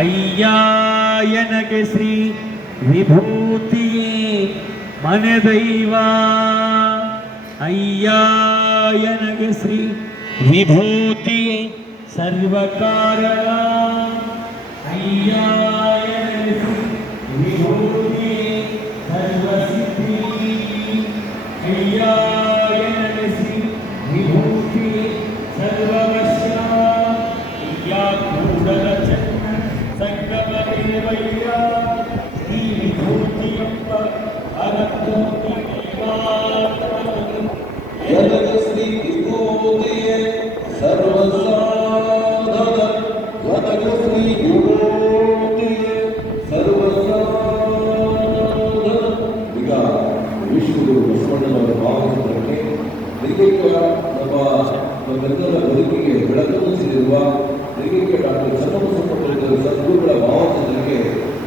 ಅಯ್ಯ ಎನಗೆ ಶ್ರೀ ವಿಭೂತಿಯೇ ಮನೆ ದೈವ. ಅಯ್ಯ ಎನಗೆ ಶ್ರೀ ವಿಭೂತಿಯೇ ಸರ್ವಕಾರಣ. ಅಯ್ಯ ಎನಗೆ ಶ್ರೀ ವಿಭೂತಿಯೇ ಸರ್ವಸಿದ್ಧಿ. ಅಯ್ಯ ಎನಗೆ ಶ್ರೀ ವಿಭೂತಿಯೇ ಸರ್ವವಶ. ಅಯ್ಯ ಕೂಡಲ ಚನ್ನ ಸಂಗಮ ದೇವಯ್ಯ ಶ್ರೀ ವಿಭೂತಿಯಪ್ಪ ಅರಕೋಟಿ ಎನಗೆ ಶ್ರೀ ವಿಭೂತಿಯೇ ಸರ್ವಸಾಧನ. ಎನಗೆ ಶ್ರೀ ವಿಭೂತಿಯೇ ಸರ್ವಸಾಧನ. ಈಗ ವಿಶ್ವಗುರು ಬಸವಣ್ಣನವರ ಭಾವಚಿತ್ರಕ್ಕೆ ಲಿಂಗೈಕ್ಯ ನಮ್ಮೆಲ್ಲರ ಬದುಕಿಗೆ ಬೆಳಕನ್ನು ಸೇರಿರುವ ಲಿಂಗೈಕ್ಯ ಡಾಕ್ಟರ್ ಚನ್ನಬಸವಣ್ಣನವರ ಸದ್ಗುರುಗಳ ಭಾವಚಿತ್ರಕ್ಕೆ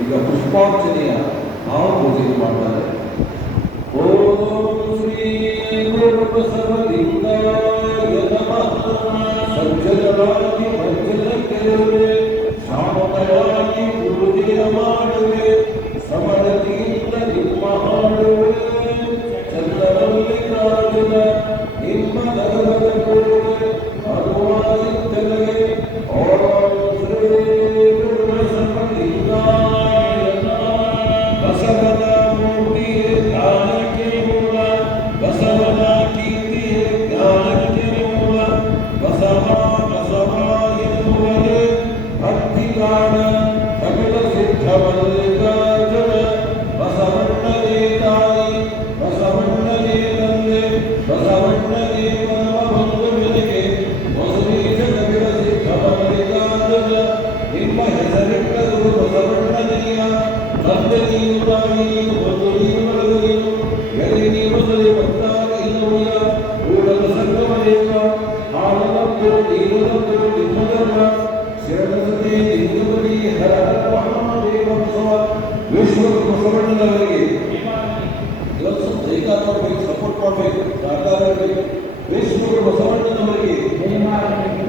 ಈಗ ಪುಷ್ಪಾರ್ಚನೆಯ ಭಾವಪೂಜೆಯನ್ನು ಮಾಡ್ತಾರೆ. ಓಂ ಶ್ರೀ ಗುರು ಬಸವಲಿಂಗಾಯ ನಮಃ. ಸಜ್ಜನರಾಗಿ ಮಜ್ಜನ ಕೆಲವೇ ಶಾಮಕರಾಗಿ ಪೂಜೆಯ ಮಾಡುವೆ. ಸಮರತಿಯಿಂದ ನಿಮ್ಮ ಹಾಡುವೆ. ಚಂದ್ರಮಲ್ಲಿಕಾರ್ಜುನ ನಿಮ್ಮ ನಗರದ ಕೂಡುವೆ. ಹನುಮಾನಿದ್ದಲೇ ಓಂ ಶ್ರೀ ಗುರು ಬಸವಲಿಂಗಾಯ ನಮಃ. ಬಸವನ ಮೂರ್ತಿಯೇ ಜ್ಞಾನಕ್ಕೆ ಮೂಲ. ಬಸವನ ಕೀರ್ತಿಯೇ ಜ್ಞಾನಕ್ಕೆ ಮೂಲ. ಬಸವ ಬಸವ ಎನ್ನುವರೇ ಭಕ್ತಿ ಕಾಣ ಕಪಿಲ ಸಿದ್ಧ ಮಲ್ಲಿಕಾರ್ಜುನ. ಬಸವಣ್ಣನೇ ತಾಯಿ ಬಸವಣ್ಣನೇ ತಂದೆ ಬಸವಣ್ಣನೇ ಪರಮ ಬಂಧು ಬೆಲೆಗೆ ಹೊಸನೀಜ ಕಪಿಲ ಸಿದ್ಧ ಮಲ್ಲಿಕಾರ್ಜುನ. ನಿಮ್ಮ ಹೆಸರಿಟ್ಟರು ಬಸವಣ್ಣನೆಯ. ತಂದೆ ನೀವು ತಾಯಿ ನೀವು ಬಂಧು ನೀವು ಬಳಗು ನೀವು. ಎಲ್ಲಿ ನೀವು ಸರಿ ಭಕ್ತಾಗ ಇಲ್ಲವಯ್ಯ ಕೂಡಲ ಸಂಗಮ ದೇವ. ಹಾಳನದ್ದು ನೀರನದ್ದು ನಿಮ್ಮ ಧರ್ಮ. ಶರಣಸತೆ ಲಿಂಗಬಲಿ ಹರ ಮಹಾದೇವ ಬಸವ. ವಿಶ್ವಗುರು ಬಸವಣ್ಣನವರಿಗೆ ಇವತ್ತು ಜೈಕಾರ ಮಾಡಬೇಕು, ಸಪೋರ್ಟ್ ಮಾಡಬೇಕು, ಸಹಕಾರ ಇರಬೇಕು. ವಿಶ್ವಗುರು ಬಸವಣ್ಣನವರಿಗೆ,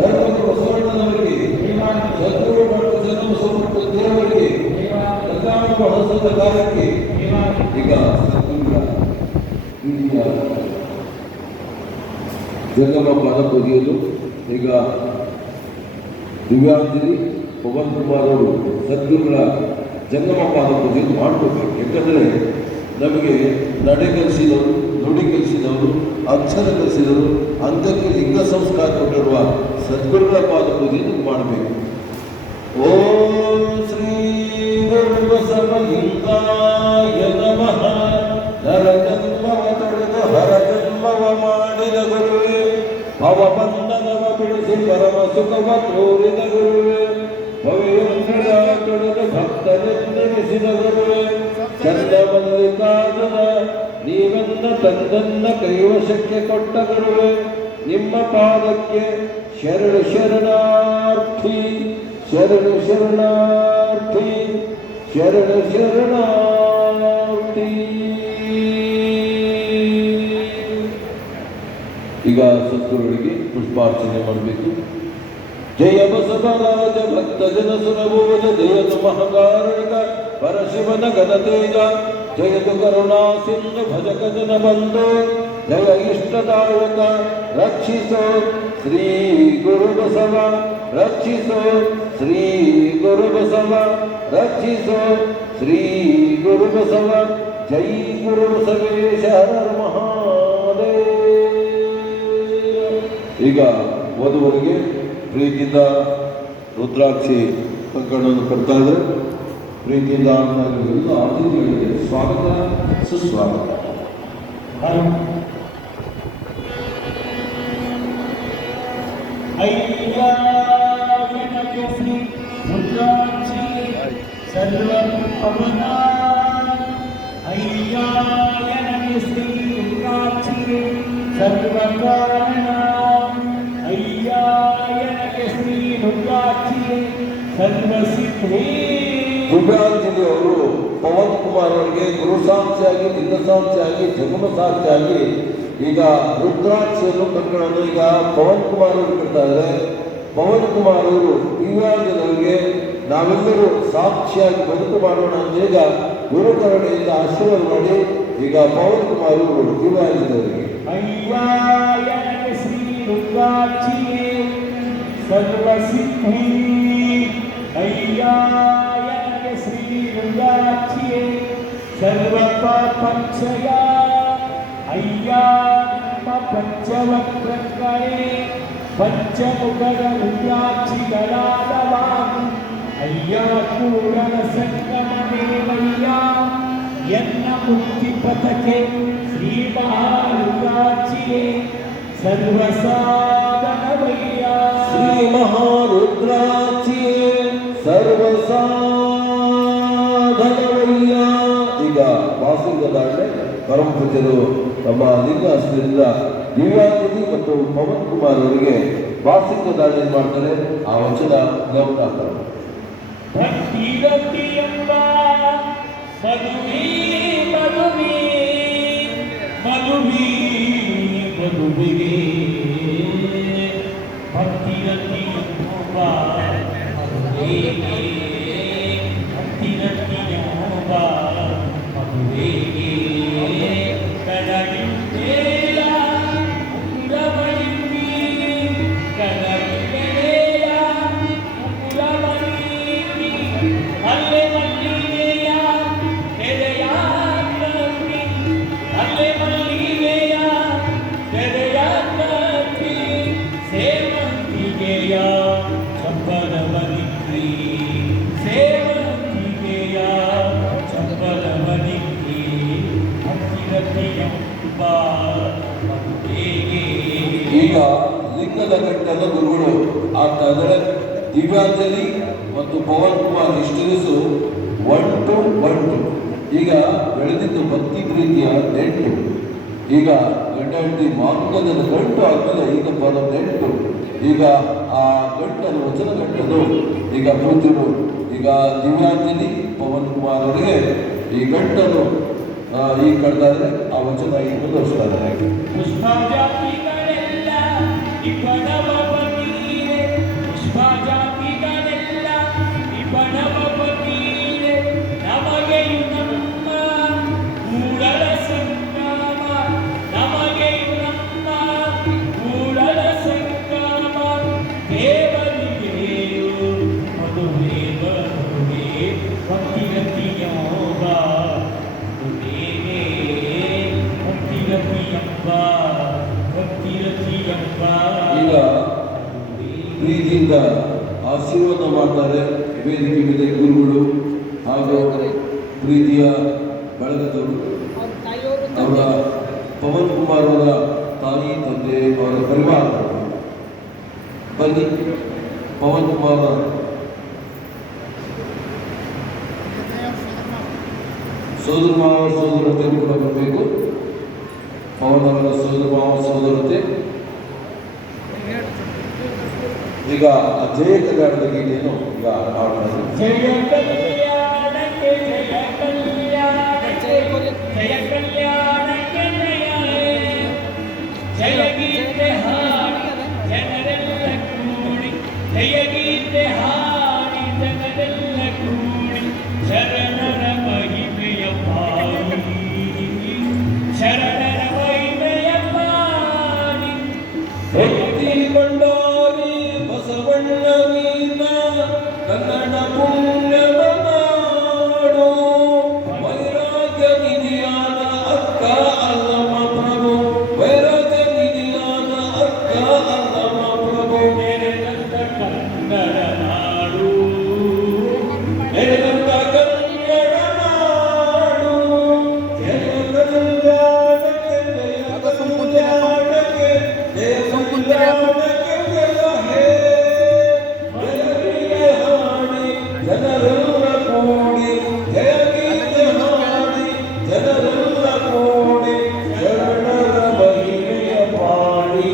ಧರ್ಮಗುರು ಬಸವಣ್ಣನವರಿಗೆ, ಸದ್ಗುರು ಡಾಕ್ಟರ್ ಚನ್ನಬಸವಣ್ಣ ದೇವರಿಗೆ, ಕಲ್ಯಾಣ ಮಹೋತ್ಸವದ ಕಾರ್ಯಕ್ಕೆ ಈಗ ಜಂಗಮ ಪಾದ ಪೂಜೆಯಲು ಈಗ ದಿವ್ಯಾಂಜಲಿ ಪವನ್ ಕುಮಾರ್ ಅವರು ಸದ್ಗುರುಗಳ ಜಂಗಮ ಪಾದ ಪೂಜೆಯನ್ನು ಮಾಡ್ಕೋಬೇಕು. ಯಾಕಂದರೆ ನಮಗೆ ನಡೆ ಕಲಿಸಿದವರು, ನುಡಿ ಕಲಿಸಿದವರು, ಅಕ್ಷರ ಕಲಿಸಿದವರು, ಅಂತ್ಯಕ್ಕೆ ಲಿಂಗ ಸಂಸ್ಕಾರ ಕೊಟ್ಟಿರುವ ಸದ್ಗುರುಗಳ ಪಾದ ಪೂಜೆಯನ್ನು ಮಾಡಬೇಕು. ಓಂ ಶ್ರೀ ಗುರು ಬಸವಲಿಂಗಾಯ ನಮಃ. ನರಜನ್ಮವ ತೊಳೆದು ಹರಜನ್ಮವ ಮಾಡಿದ ಗುರುವೇ. ಭವಬಂಧನವ ಬಿಡಿಸಿ ಪರಮ ಸುಖವ ತೋರಿದ ಗುರುವೇ. ಭವ್ಯಂಗಳ ತೊಳೆದು ಭಕ್ತನೆಂದೆನಿಸಿದ ಗುರುವೇ. ಚಂದ್ರಮಲ್ಲಿಕಾರ್ಜುನ ನೀವೆನ್ನ ತಂದನ್ನ ಕೈವಶಕ್ಕೆ ಕೊಟ್ಟ ಗುರುವೇ. ನಿಮ್ಮ ಪಾದಕ್ಕೆ ಶರಣು ಶರಣಾರ್ಥಿ ಶರಣು ಶರಣಾರ್ಥಿ ಶರಣು ಶರಣಾರ್ಥಿ. ಈಗ ಸದ್ಗುರುಗಳಿಗೆ ಪುಷ್ಪಾರ್ಚನೆ ಮಾಡಬೇಕು. ಜಯ ಬಸವರಾಜ ಭಕ್ತ ಜನ ಸುರಭುಜ ಜಯತು ಮಹಾಕಾರುಣಿಕ ಪರಶಿವನ ಘನತೇಜ. ಜಯತು ಕರುಣಾ ಸಿಂಧು ಭಜಕ ಜನ ಬಂಧು. ಜಯ ಇಷ್ಟದಾಯಕ ರಕ್ಷಿಸೋ ಶ್ರೀ ಗುರು ಬಸವ. ರಕ್ಷಿಸೋ ಶ್ರೀ ಗುರು ಬಸವ. ರಕ್ಷಿಸೋ ಶ್ರೀ ಗುರು ಬಸವ. ಜೈ ಗುರು ಬಸವೇಶ ಹರ ಮಹಾದೇವ. ಈಗ ವಧುವರಿಗೆ ಪ್ರೀತಿಯಿಂದ ರುದ್ರಾಕ್ಷಿ ಕಂಕಣವನ್ನು ಕೊಡ್ತಾ ಇದ್ದಾರೆ. ಪ್ರೀತಿಯಿಂದ ಎಲ್ಲ ಅತಿಥಿಗಳಿಗೆ ಸ್ವಾಗತ ಸುಸ್ವಾಗತ. ಅಯ್ಯ ಎನಗೆ ಶ್ರೀ ರುದ್ರಾಕ್ಷಿ ಸರ್ವಪವನ. ಅಯ್ಯ ಎನಗೆ ಶ್ರೀ ರುದ್ರಾಕ್ಷಿ ಸರ್ವಕಾರಣ. ಅಯ್ಯ ಎನಗೆ ಶ್ರೀ ರುದ್ರಾಕ್ಷಿ ಸರ್ವಸಿದ್ಧಿ. ದಿವ್ಯಾಂಜಲಿ ಅವರು ಪವನ್ ಕುಮಾರ್ ಅವರಿಗೆ ಗುರು ಸಾಕ್ಷಿಯಾಗಿ, ಲಿಂಗ ಸಾಕ್ಷಿಯಾಗಿ, ಜಗಮ ಸಾಕ್ಷಿಯಾಗಿ ಈಗ ರುದ್ರಾಕ್ಷಿಯನ್ನು ಕಂಕಣವನ್ನು ಈಗ ಪವನ್ ಕುಮಾರ್ ಅವರು ಕೊಡ್ತಾ ಇದ್ದಾರೆ. ಪವನ್ ಕುಮಾರ್ ಅವರು ದಿವ್ಯಾಂಜಲಿಯವರಿಗೆ ನಾವೆಲ್ಲರೂ ಸಾಕ್ಷಿಯಾಗಿ ಬದುಕು ಮಾಡೋಣ ಅಂತ ಈಗ ಗುರುಕರುಣೆಯಿಂದ ಆಶೀರ್ವಾದ ಮಾಡಿ ಈಗ ಪವನ್ ಕುಮಾರ್ ಅವರು ಯುವಜನರಿಗೆ ಅಯ್ಯ ನನಗೆ ಶ್ರೀ ರುದ್ರಾಕ್ಷಿಯೇ ಸರ್ವಸಿದ್ಧಿ ಅಯ್ಯ ನನಗೆ ಶ್ರೀ ರುದ್ರಾಕ್ಷಿಯೇ ಸರ್ವಪಾಪಕ್ಷಯ ಅಯ್ಯ ನಮ್ಮ ಪಂಚವಕ್ರಗಳೇ ಪಂಚಮುಖದ ರುದ್ರಾಕ್ಷಿಗಳಾದವಾಗು ಅಯ್ಯ ಕೂಡಲ ಸಂಗಮ ದೇವಯ್ಯ ಎನ್ನ ಮುಕ್ತಿ ಪಥಕ್ಕೆ ಶ್ರೀ ಮಹಾರುದ್ರಾಕ್ಷಿಯೇ ಸರ್ವಸಾಧನವಯ್ಯ ಶ್ರೀ ಮಹಾರುದ್ರಾಕ್ಷಿಯೇ ಸರ್ವಸಾಧನವಯ್ಯ. ಈಗ ವಾಸಿಂಗದಾಳೆ ಪರಮ ಪೂಜ್ಯರು ತಮ್ಮ ಲಿಂಗ ಹಸ್ತದಿಂದ ದಿವ್ಯಾತಿಥಿ ಮತ್ತು ಪವನ್ ಕುಮಾರ್ ಅವರಿಗೆ ವಾಸಿಂಗ ದಾಳಿ ಮಾಡ್ತಾರೆ. ಆ ವಚನ ಗಮನ ಭಕ್ತಿ ಭಕ್ತಿ ಎಂಬ ಮಧುವೀ ಮಧುವೀ ಮಧುವೀ ಮಧುವಿಗೆ ಭಕ್ತಿ ಭಕ್ತಿ ಎಂಬ ಮಧುವಿಗೆ ಭಕ್ತಿ ಭಕ್ತಿ ಎಂಬ ಮಧುವಿಗೆ ಕಡಲಿಂದೇಲ ಉಂಗುರವಳಿಂದಿ ಕಡಲಿಂದೇಲ ಉಂಗುರವಳಿಂದಿ ಅಲ್ಲೇ ಮಲ್ಲಿಗೆಯ ತೆರೆಯ ಕಪ್ಪಿ ಅಲ್ಲೇ ಮಲ್ಲಿಗೆಯ ತೆರೆಯ ಕಪ್ಪಿ ಸೇವಂತಿಗೆಯ ಚಂಪದವನಿಕ್ರಿ ಸೇವಂತಿಗೆಯ ಚಂಪದವನಿಕ್ರಿ ಭಕ್ತಿರತಿಯಂಬ ಈಗ ಲಿಂಗದ ಕಟ್ಟದ ಗುರುಗಳು ಆಗ್ತಾ ಇದ್ದಾರೆ. ದಿವ್ಯಾಂಜಲಿ ಮತ್ತು ಪವನ್ ಕುಮಾರ್ ಇಷ್ಟು ದಿವಸ 1 to 1 ಈಗ ಬೆಳೆದಿದ್ದು ಭಕ್ತಿ ಪ್ರೀತಿಯ ನೆಂಟು. ಈಗ ಗಂಡ ಹೆಂಡತಿ ಮಾಂಗಲ್ಯದ ಗಂಟು ಆದ್ಮೇಲೆ ಈಗ ಬರೋ ನೆಂಟು. ಈಗ ಆ ಗಂಟದ ವಚನ ಗಂಟದು ಈಗ ಪೂಜ್ಯರು ಈಗ ದಿವ್ಯಾಂಜಲಿ ಪವನ್ ಕುಮಾರ್ ಅವರಿಗೆ ಈ ಗಂಟನ್ನು ಈಗ ಕಡ್ದಾದ್ರೆ ಆ ವಚನ ಈಗ ಮುಂದುವರಿಸ್ತಾ ಇದ್ದಾರೆ. ಪುಷ್ಪ ಜಾತಿಗಳೆಲ್ಲ ಇಬ್ಬನವ ಬೀರೆ ಪುಷ್ಪ ಜಾತಿಗಳೆಲ್ಲ ಇಬ್ಬನವ ಬೀರೆ ನಮಗೆಯು ನಮ್ಮ ಕೂಡಲ ಸಂಗಮ ನಮಗೆಯು ನಮ್ಮ ಕೂಡಲ ಸಂಗಮ ದೇವರಿಗೆಯು ಮದುವೆ ಮದುವೆ ಭಕ್ತಿರತಿಯೋಗ ಈಗ ಪ್ರೀತಿಯಿಂದ ಆಶೀರ್ವಾದ ಮಾಡ್ತಾರೆ ವೇದಿಕೆ ಮೇಲೆ ಗುರುಗಳು ಹಾಗೂ ಪ್ರೀತಿಯ ಬಳಗದವರು. ಅವರ ಪವನ್ ಕುಮಾರ್ ಅವರ ತಾಯಿ ತಂದೆ ಅವರ ಪರಿವಾರ ಬನ್ನಿ. ಪವನ್ ಕುಮಾರ್ ಸೋದರ ಮಾವ ಸೋದರತೆ ಕೂಡ ಬರಬೇಕು. ಪವನ್ ಅವರ ಸೋದರ ಮಾವ ಸೋದರತೆ ಈಗ ಜಯ ಕಲ್ಯಾಣದ ಗೀತೆಯನ್ನು ಈಗ ಹಾಡ್ತಾರೆ. ಜಯ ಕಲ್ಯಾಣಕ್ಕೆ ಜಯ ಕಲ್ಯಾಣಕ್ಕೆ ಜಯ ಕಲ್ಯಾಣಕ್ಕೆ ಜಯ ಗೀತೆ ಹಾಡಿ ಜನರೆಲ್ಲ ಕೂಡಿ ಜಯ ಗೀತೆ ಹಾಡಿ ಜನರೆಲ್ಲ ಕೂಡಿ ಶರಣರ ಮಹಿಮೆಯ ಪಾಡಿ ಶರಣರ ಮಹಿಮೆಯ ಪಾಡಿ ಭಕ್ತಿ ಕೊಂಡೋರಿ ಬಸವಣ್ಣವೀನ ಕನ್ನಡ ಪುಣ್ಯದ ನಾಡು ವೈರಾಗ್ಯ ನಿಧಿಯಾದ ಅಕ್ಕ ಅಲ್ಲಮ್ಮ ಪ್ರಭು ವೈರಾಗ್ಯ ನಿಧಿಯಾದ ಅಕ್ಕ ಅಲ್ಲಮ್ಮ ಪ್ರಭು ನೆರೆದಂತ ಕನ್ನಡ ನಾಡು ನೆರೆದಂತ ಕನ್ನಡ ನಾಡು ಜಯ ಕಲ್ಯಾಣಕ್ಕೆ ಜಯ ಕಲ್ಯಾಣಕ್ಕೆ ಜಯ ಕಲ್ಯಾಣಕ್ಕೆ ಜಯ ಹೇ ಜಯ ಗೀತೆ ಹಾಡಿ ಜನರೆಲ್ಲ ಕೂಡಿ ಜಯ ಗೀತೆ ಹಾಡಿ ಜನರೆಲ್ಲ ಕೂಡಿ ಶರಣರ ಮಹಿಮೆಯ ಪಾಡಿ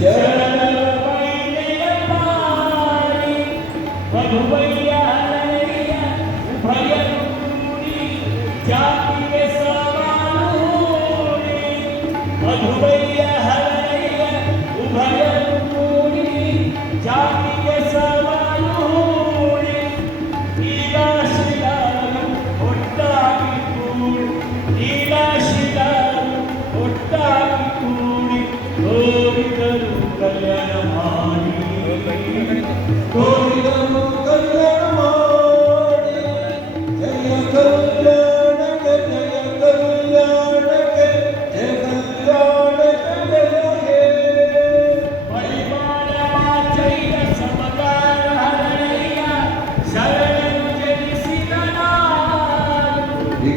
ಶರಣ ಶರಣರ ಮಹಿಮೆಯ ಪಾಡಿ ಮಧುವಯ್ಯ ಹರಯ್ಯ ಉಭಯ ಕೂಡಿ ಜಾತಿಗೆ ಸವಾಲೂಡಿ ಮಧುವಯ್ಯ ಹರಯ್ಯ ಉಭಯ ಕೂಡಿ ಜಾತಿಗೆ ಸವಾಲೂಡಿ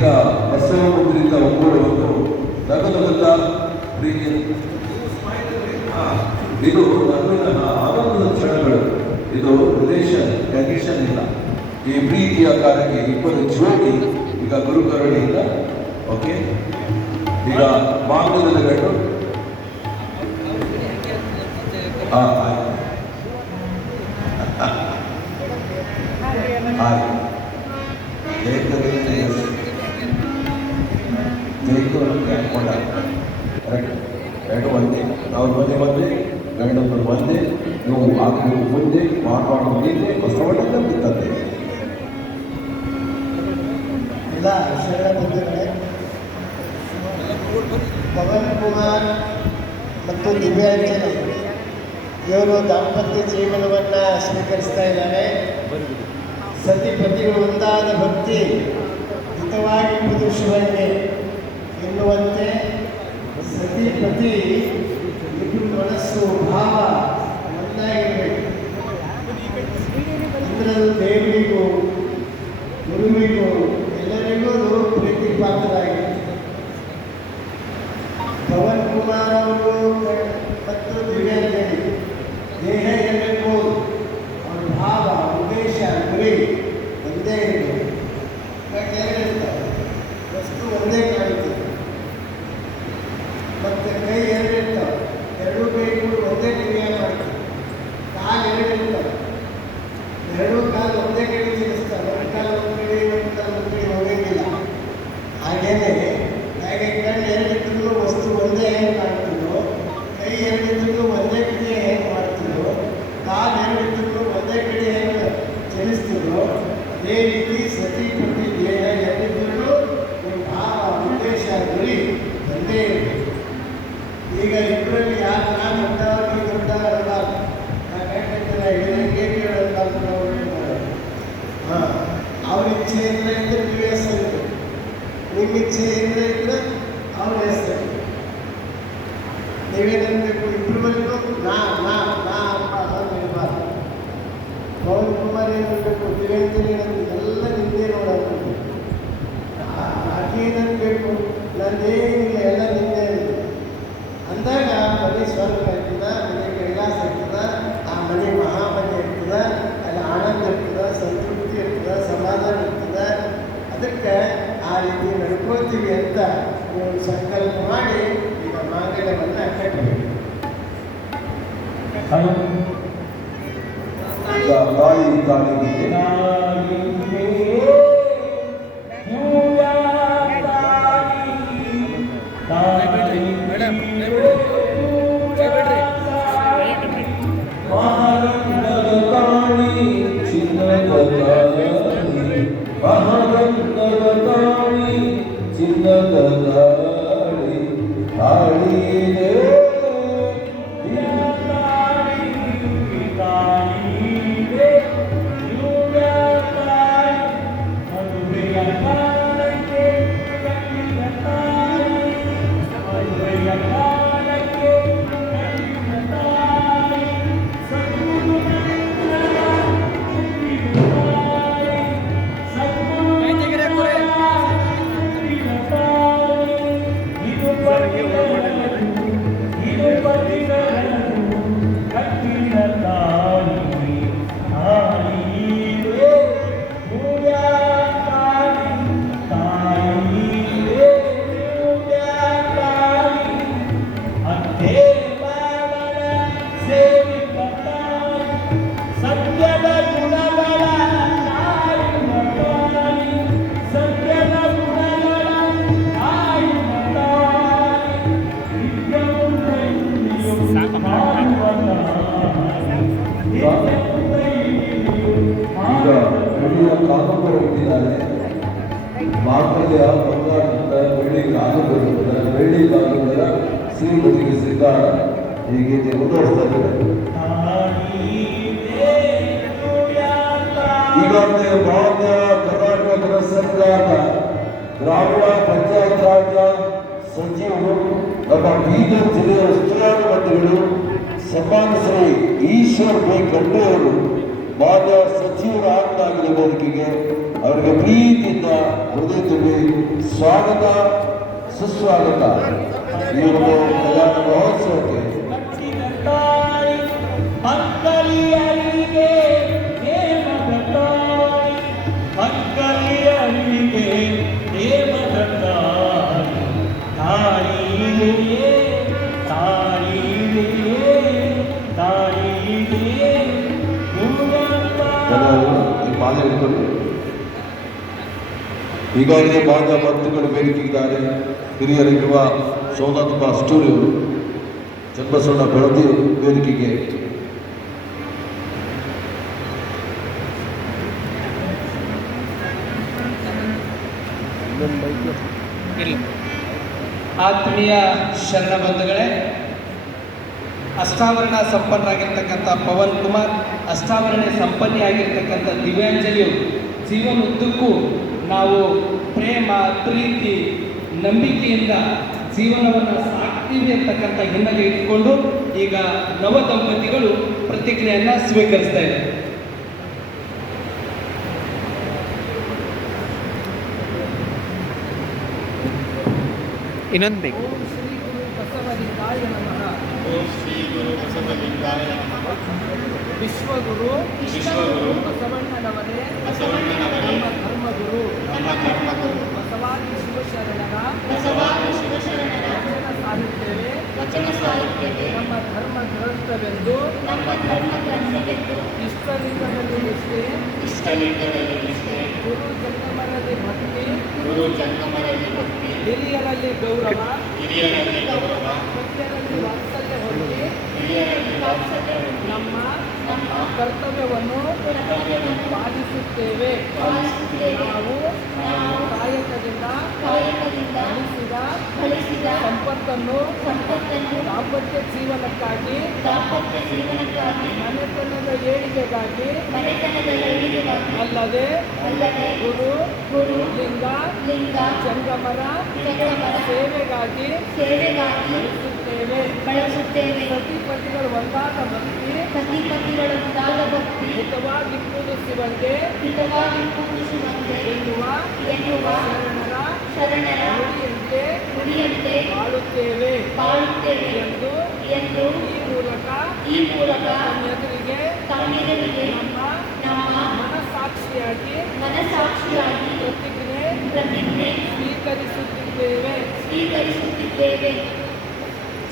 ಈಗ ಬಸವ ಮುದ್ರಿತ ಒಬ್ಬರನ್ನು ನಗನಗಲ್ಲ ಪ್ರೀತಿ ಇದು ನಗುವಿನ ಆನಂದದ ಕ್ಷಣಗಳು. ಇದು ರಿಲೇಷನ್ ಕಂಡೀಷನ್ ಇಲ್ಲ. ಈ ಪ್ರೀತಿಯ ಕಾರ್ಯಕ್ಕೆ ಇಬ್ಬರು ಜೋಡಿ ಈಗ ಗುರುಕರುಣಿಯಿಂದ ಓಕೆ. ಈಗ ಮಾಂಗಲ್ಯದ ಗಂಡು ಎರಡು ಒಂದೇ, ಅವ್ರ ಮನೆ ಒಂದೇ, ಗಂಡೊಬ್ಬರು ಒಂದೇ, ನೀವು ಹಾಕಬೇಕು ಮುಂದೆ ಮಾಡುವ ಮುಂದೆ ಬಸವಣ್ಣ ಬಿತ್ತದೆ. ಎಲ್ಲ ಶರಣ ಬಂಧುಗಳೇ, ಪವನ್ ಕುಮಾರ್ ಮತ್ತು ದಿವ್ಯಾಂಜಲಿ ಇವರು ದಾಂಪತ್ಯ ಜೀವನವನ್ನು ಸ್ವೀಕರಿಸ್ತಾ ಇದ್ದಾರೆ. ಸತಿಪತಿಗಳು ಒಂದಾದ ಭಕ್ತಿ ಹಿತವಾಗಿ ಶಿವನಿಗೆ ಎನ್ನುವಂತೆ ಸತಿಪತಿ ಇಬ್ಬರು ಮನಸ್ಸು ಭಾವ ಒಂದಾಗಿರಬೇಕು. ಇಂದ್ರನು ದೇವರಿಗೂ ಗುರುವಿಗೂ ಎಲ್ಲರಿಗೂ ಪ್ರೀತಿ ಪಾತ್ರರಾಗಿದೆ. ಪವನ್ ಕುಮಾರ್ ಅವರು ಮತ್ತು ದಿವ್ಯಾಂಜಲಿ ದೇಹ ಇರಬೇಕು, ಅವರ ಭಾವ ಉದ್ದೇಶ ಗುರಿ ಒಂದೇ ಇರಬೇಕು. ಎರಡಿರ್ತಾರೆ, ವಸ್ತು ಒಂದೇ ಕಾಣುತ್ತೆ. ಮತ್ತು ಕೈ ಎರಡಿರ್ತಾವೆ, ಎರಡೂ ಕೈಗಳು ಒಂದೇ ಕ್ರಿಯೆ ಮಾಡ್ತಾರೆ. ಕಾಲು ಎರಡಿರ್ತಾವೆ, ಎರಡೂ ಕಾಲು ಒಂದೇ ಕಡೆ ತಿನ್ನಿಸ್ತಾರೆ. ಒಂದು ಕಾಲು ಒಂದು ಕಡೆ, ಒಂದು ಕಾಲು ಒಂದು ಕಡೆ ಹೋಗೋಂಗಿಲ್ಲ. ಹಾಗೇನೆ ಹಾಗೆ ಕಣ್ಣು ಎರಡಿದ್ರು ವಸ್ತು ಒಂದೇ ಹೇಗೆ ಮಾಡ್ತೀವೋ, ಕೈ ಎರಡಿದ್ರು ಒಂದೇ ಕ್ರಿಯೆ ಹೇಗೆ ಮಾಡ್ತೀವೋ, ಕಾಲು ಎರಡಿದ್ರು ಒಂದೇ ಕಡೆ ಹೇಗೆ ಚಲಿಸ್ತೀವೋ, ಅದೇ ರೀತಿ ಸತಿ ಪ್ರತಿ ದೇಹ ಎರಡಿದ್ರು ಭಾವ ಉದ್ದೇಶ ಗುರಿ ಒಂದೇ ಇರಬೇಕು. ಈಗ ಇಬ್ಬರಲ್ಲಿ ಯಾರು ನಾನು ದೊಡ್ಡವರು ನೀವು ದೊಡ್ಡವರು ಅಲ್ಲಬಾರ್ದು, ನಾನು ಯಾಕಂದ್ರೆ ಹೇಳಿದಂಗೆ ಕೇಳಬಾರ್ದು. ಹಾಂ, ಅವ್ರ ಇಚ್ಛೆ ಏನಾರ ಇದ್ದರೆ ನೀವು ಹೆಸರು, ನಿಮ್ಮ ಇಚ್ಛೆ ಏನಾರ ಇದ್ದರೆ ಅವ್ರ ಹೆಸರು. ನೀವೇನಬೇಕು ಇಬ್ಬರವರೆಗೂ ನಾ ಇರಬಾರ್ದು. ಪವನ್ ಕುಮಾರ್ ಏನಿರಬೇಕು, ದಿವ್ಯಾಂಜಲಿ ಎಲ್ಲ ನಿಂದೇ ನೋಡಬೇಕು. ಆಕೇನಬೇಕು, ನಂದೇನಿಲ್ಲ ಎಲ್ಲ ನಿಂದೇ ಅಂದಾಗ ಮನೆ ಸ್ವರ್ಗ ಇರ್ತದ, ಮನೆ ಕೈಲಾಸ ಇರ್ತದ, ಆ ಮನೆ ಮಹಾಮನೆ ಇರ್ತದ, ಅಲ್ಲಿ ಆನಂದ ಇರ್ತದ, ಸಂತೃಪ್ತಿ ಇರ್ತದ, ಸಮಾಧಾನ ಇರ್ತದ. ಅದಕ್ಕೆ ಆ ರೀತಿ ನಡ್ಕೊಳ್ತೀವಿ ಅಂತ ನೀವು ಸಂಕಲ್ಪ ಮಾಡಿ ಈಗ ಮಾಂಗಲ್ಯವನ್ನು ಕಟ್ಟಬೇಕು. ತಾಯಿ ತಾಯಿಗೆ ಕಾನೂನು ಇಟ್ಟಿದ್ದಾರೆ. ಮಾಂಗಲ್ಯ ಬಂಗಾರದಿಂದ ಬೆಳ್ಳಿ ಕಾನೂನು, ಬೆಳ್ಳಿ ಕಾನೂನರ ಶ್ರೀಮತಿಗೆ ಸಿದ್ಧಾರ ಈ ಗೀತೆ ಮುಂದುವರಿಸ್ತಾ ಇದ್ದಾರೆ. ಈಗಾಗಲೇ ಭಾರತ ಕರ್ನಾಟಕ ಸರ್ಕಾರ ಗ್ರಾಮೀಣ ಪಂಚಾಯತ್ ರಾಜ್ಯ ಸಚಿವರು ನಮ್ಮ ಬೀದರ್ ಜಿಲ್ಲೆಯ ಉಸ್ತುವಾರಿ ಮಂತ್ರಿಗಳು ಸನ್ಮಾನ್ಯ ಶ್ರೀ ಈಶ್ವರ್ ಬೈ ಖಂಡ್ರೆ ಅವರು ಮಾನ್ಯ ಸಚಿವರ ಆಜ್ಞಾಗಿರುವ ವೇದಿಕೆಗೆ ಅವರಿಗೆ ಪ್ರೀತಿ ಪ್ರೀತಿಯಿಂದ ಹೃದಯ ತುಂಬಿ ಸ್ವಾಗತ ಸುಸ್ವಾಗತ ಈ ಒಂದು ಕಲ್ಯಾಣ ಮಹೋತ್ಸವಕ್ಕೆ. ಕಟ್ಟಿದಂತಾಯಿ ಅಂಕಲಿಯರಿಗೆ ನೇಮದಂತಾಯಿ ಅಂಕಲಿಯರಿಗೆ ನೇಮದಂತಾಯಿ ತಾಯಿಯೇ ತಾಯಿಯೇ ತಾಯಿಯೇ ಎಲ್ಲರೂ ಈ ಮಾಲೆ ಇಟ್ಕೊಳ್ಳಿ. ಈಗಾಗಲೇ ಭಾಗ ಭಕ್ತಗಳು ವೇದಿಕೆಯಿದ್ದಾರೆ. ಹಿರಿಯರಿರುವ ಸೋನಾಥಪ್ಪ ಸ್ಟೂಡಿಯೋ ಚನ್ನಬಸವಣ್ಣ ಬೆಳದಿ ವೇದಿಕೆಗೆ. ಆತ್ಮೀಯ ಶರಣ ಬಂಧುಗಳೇ, ಅಷ್ಟಾವರಣ ಸಂಪನ್ನರಾಗಿರ್ತಕ್ಕಂಥ ಪವನ್ ಕುಮಾರ್, ಅಷ್ಟಾವರಣ ಸಂಪನ್ನಿಯಾಗಿರ್ತಕ್ಕಂಥ ದಿವ್ಯಾಂಜಲಿಯು ಜೀವನದುದ್ದಕ್ಕೂ ನಾವು ಪ್ರೇಮ, ಪ್ರೀತಿ, ನಂಬಿಕೆಯಿಂದ ಜೀವನವನ್ನು ಸಾಕ್ತೀವಿ ಅಂತಕ್ಕಂಥ ಹಿನ್ನೆಲೆ ಇಟ್ಕೊಂಡು ಈಗ ನವ ದಂಪತಿಗಳು ಪ್ರತಿಕ್ರಿಯೆಯನ್ನು ಸ್ವೀಕರಿಸ್ತಾ ಇದ್ದಾರೆ. ಇನ್ನೊಂದು ಬೇಕು. ವಿಶ್ವಗುರು ಬಸವಣ್ಣನವರೇ ನಮ್ಮ ಧರ್ಮಗುರು ಬಸವಾದಿ ಶಿವಶರಣರ ವಚನ ಸಾಹಿತ್ಯವೇ ನಮ್ಮ ಧರ್ಮ ಗ್ರಂಥವೆಂದು ಇಷ್ಟಲಿಂಗದಲ್ಲಿ ನಿಷ್ಠೆ ಗುರು ಜಂಗಮರಲ್ಲಿ ಭಕ್ತಿ ಹಿರಿಯರಲ್ಲಿ ಗೌರವ ಸತ್ಯರಲ್ಲಿ ವಾತ್ಸಲ್ಯ ಹೊಂದಿ ನಮ್ಮ ಕರ್ತವ್ಯವನ್ನು ಪಾಲಿಸುತ್ತೇವೆ. ನಾವು ಕಾಯಕದಿಂದ ಗಳಿಸಿದ ಸಂಪತ್ತನ್ನು ದಾಂಪತ್ಯ ಜೀವನಕ್ಕಾಗಿ ಮನೆತನದ ಏಳಿಗೆಗಾಗಿ ಅಲ್ಲದೆ ಗುರು ಲಿಂಗ ಜಂಗಮರ ಸೇವೆಗಾಗಿ ಬಳಸುತ್ತೇವೆ. ಸತಿಪತಿಗಳು ಒಂದಾದ ಭಕ್ತಿ ಹಿತವಾಗಿ ಪೂಜಿಸುವಂತೆ ಎನ್ನುವ ಶರಣರ ನುಡಿಯಂತೆ ಬಾಳುತ್ತೇವೆ ಎಂದು ಈ ಮೂಲಕ ತಮ್ಮೆದುರಿಗೆ ನಮ್ಮ ಮನಸ್ಸಾಕ್ಷಿಯಾಗಿ ಪ್ರತಿಜ್ಞೆ ಸ್ವೀಕರಿಸುತ್ತಿದ್ದೇವೆ.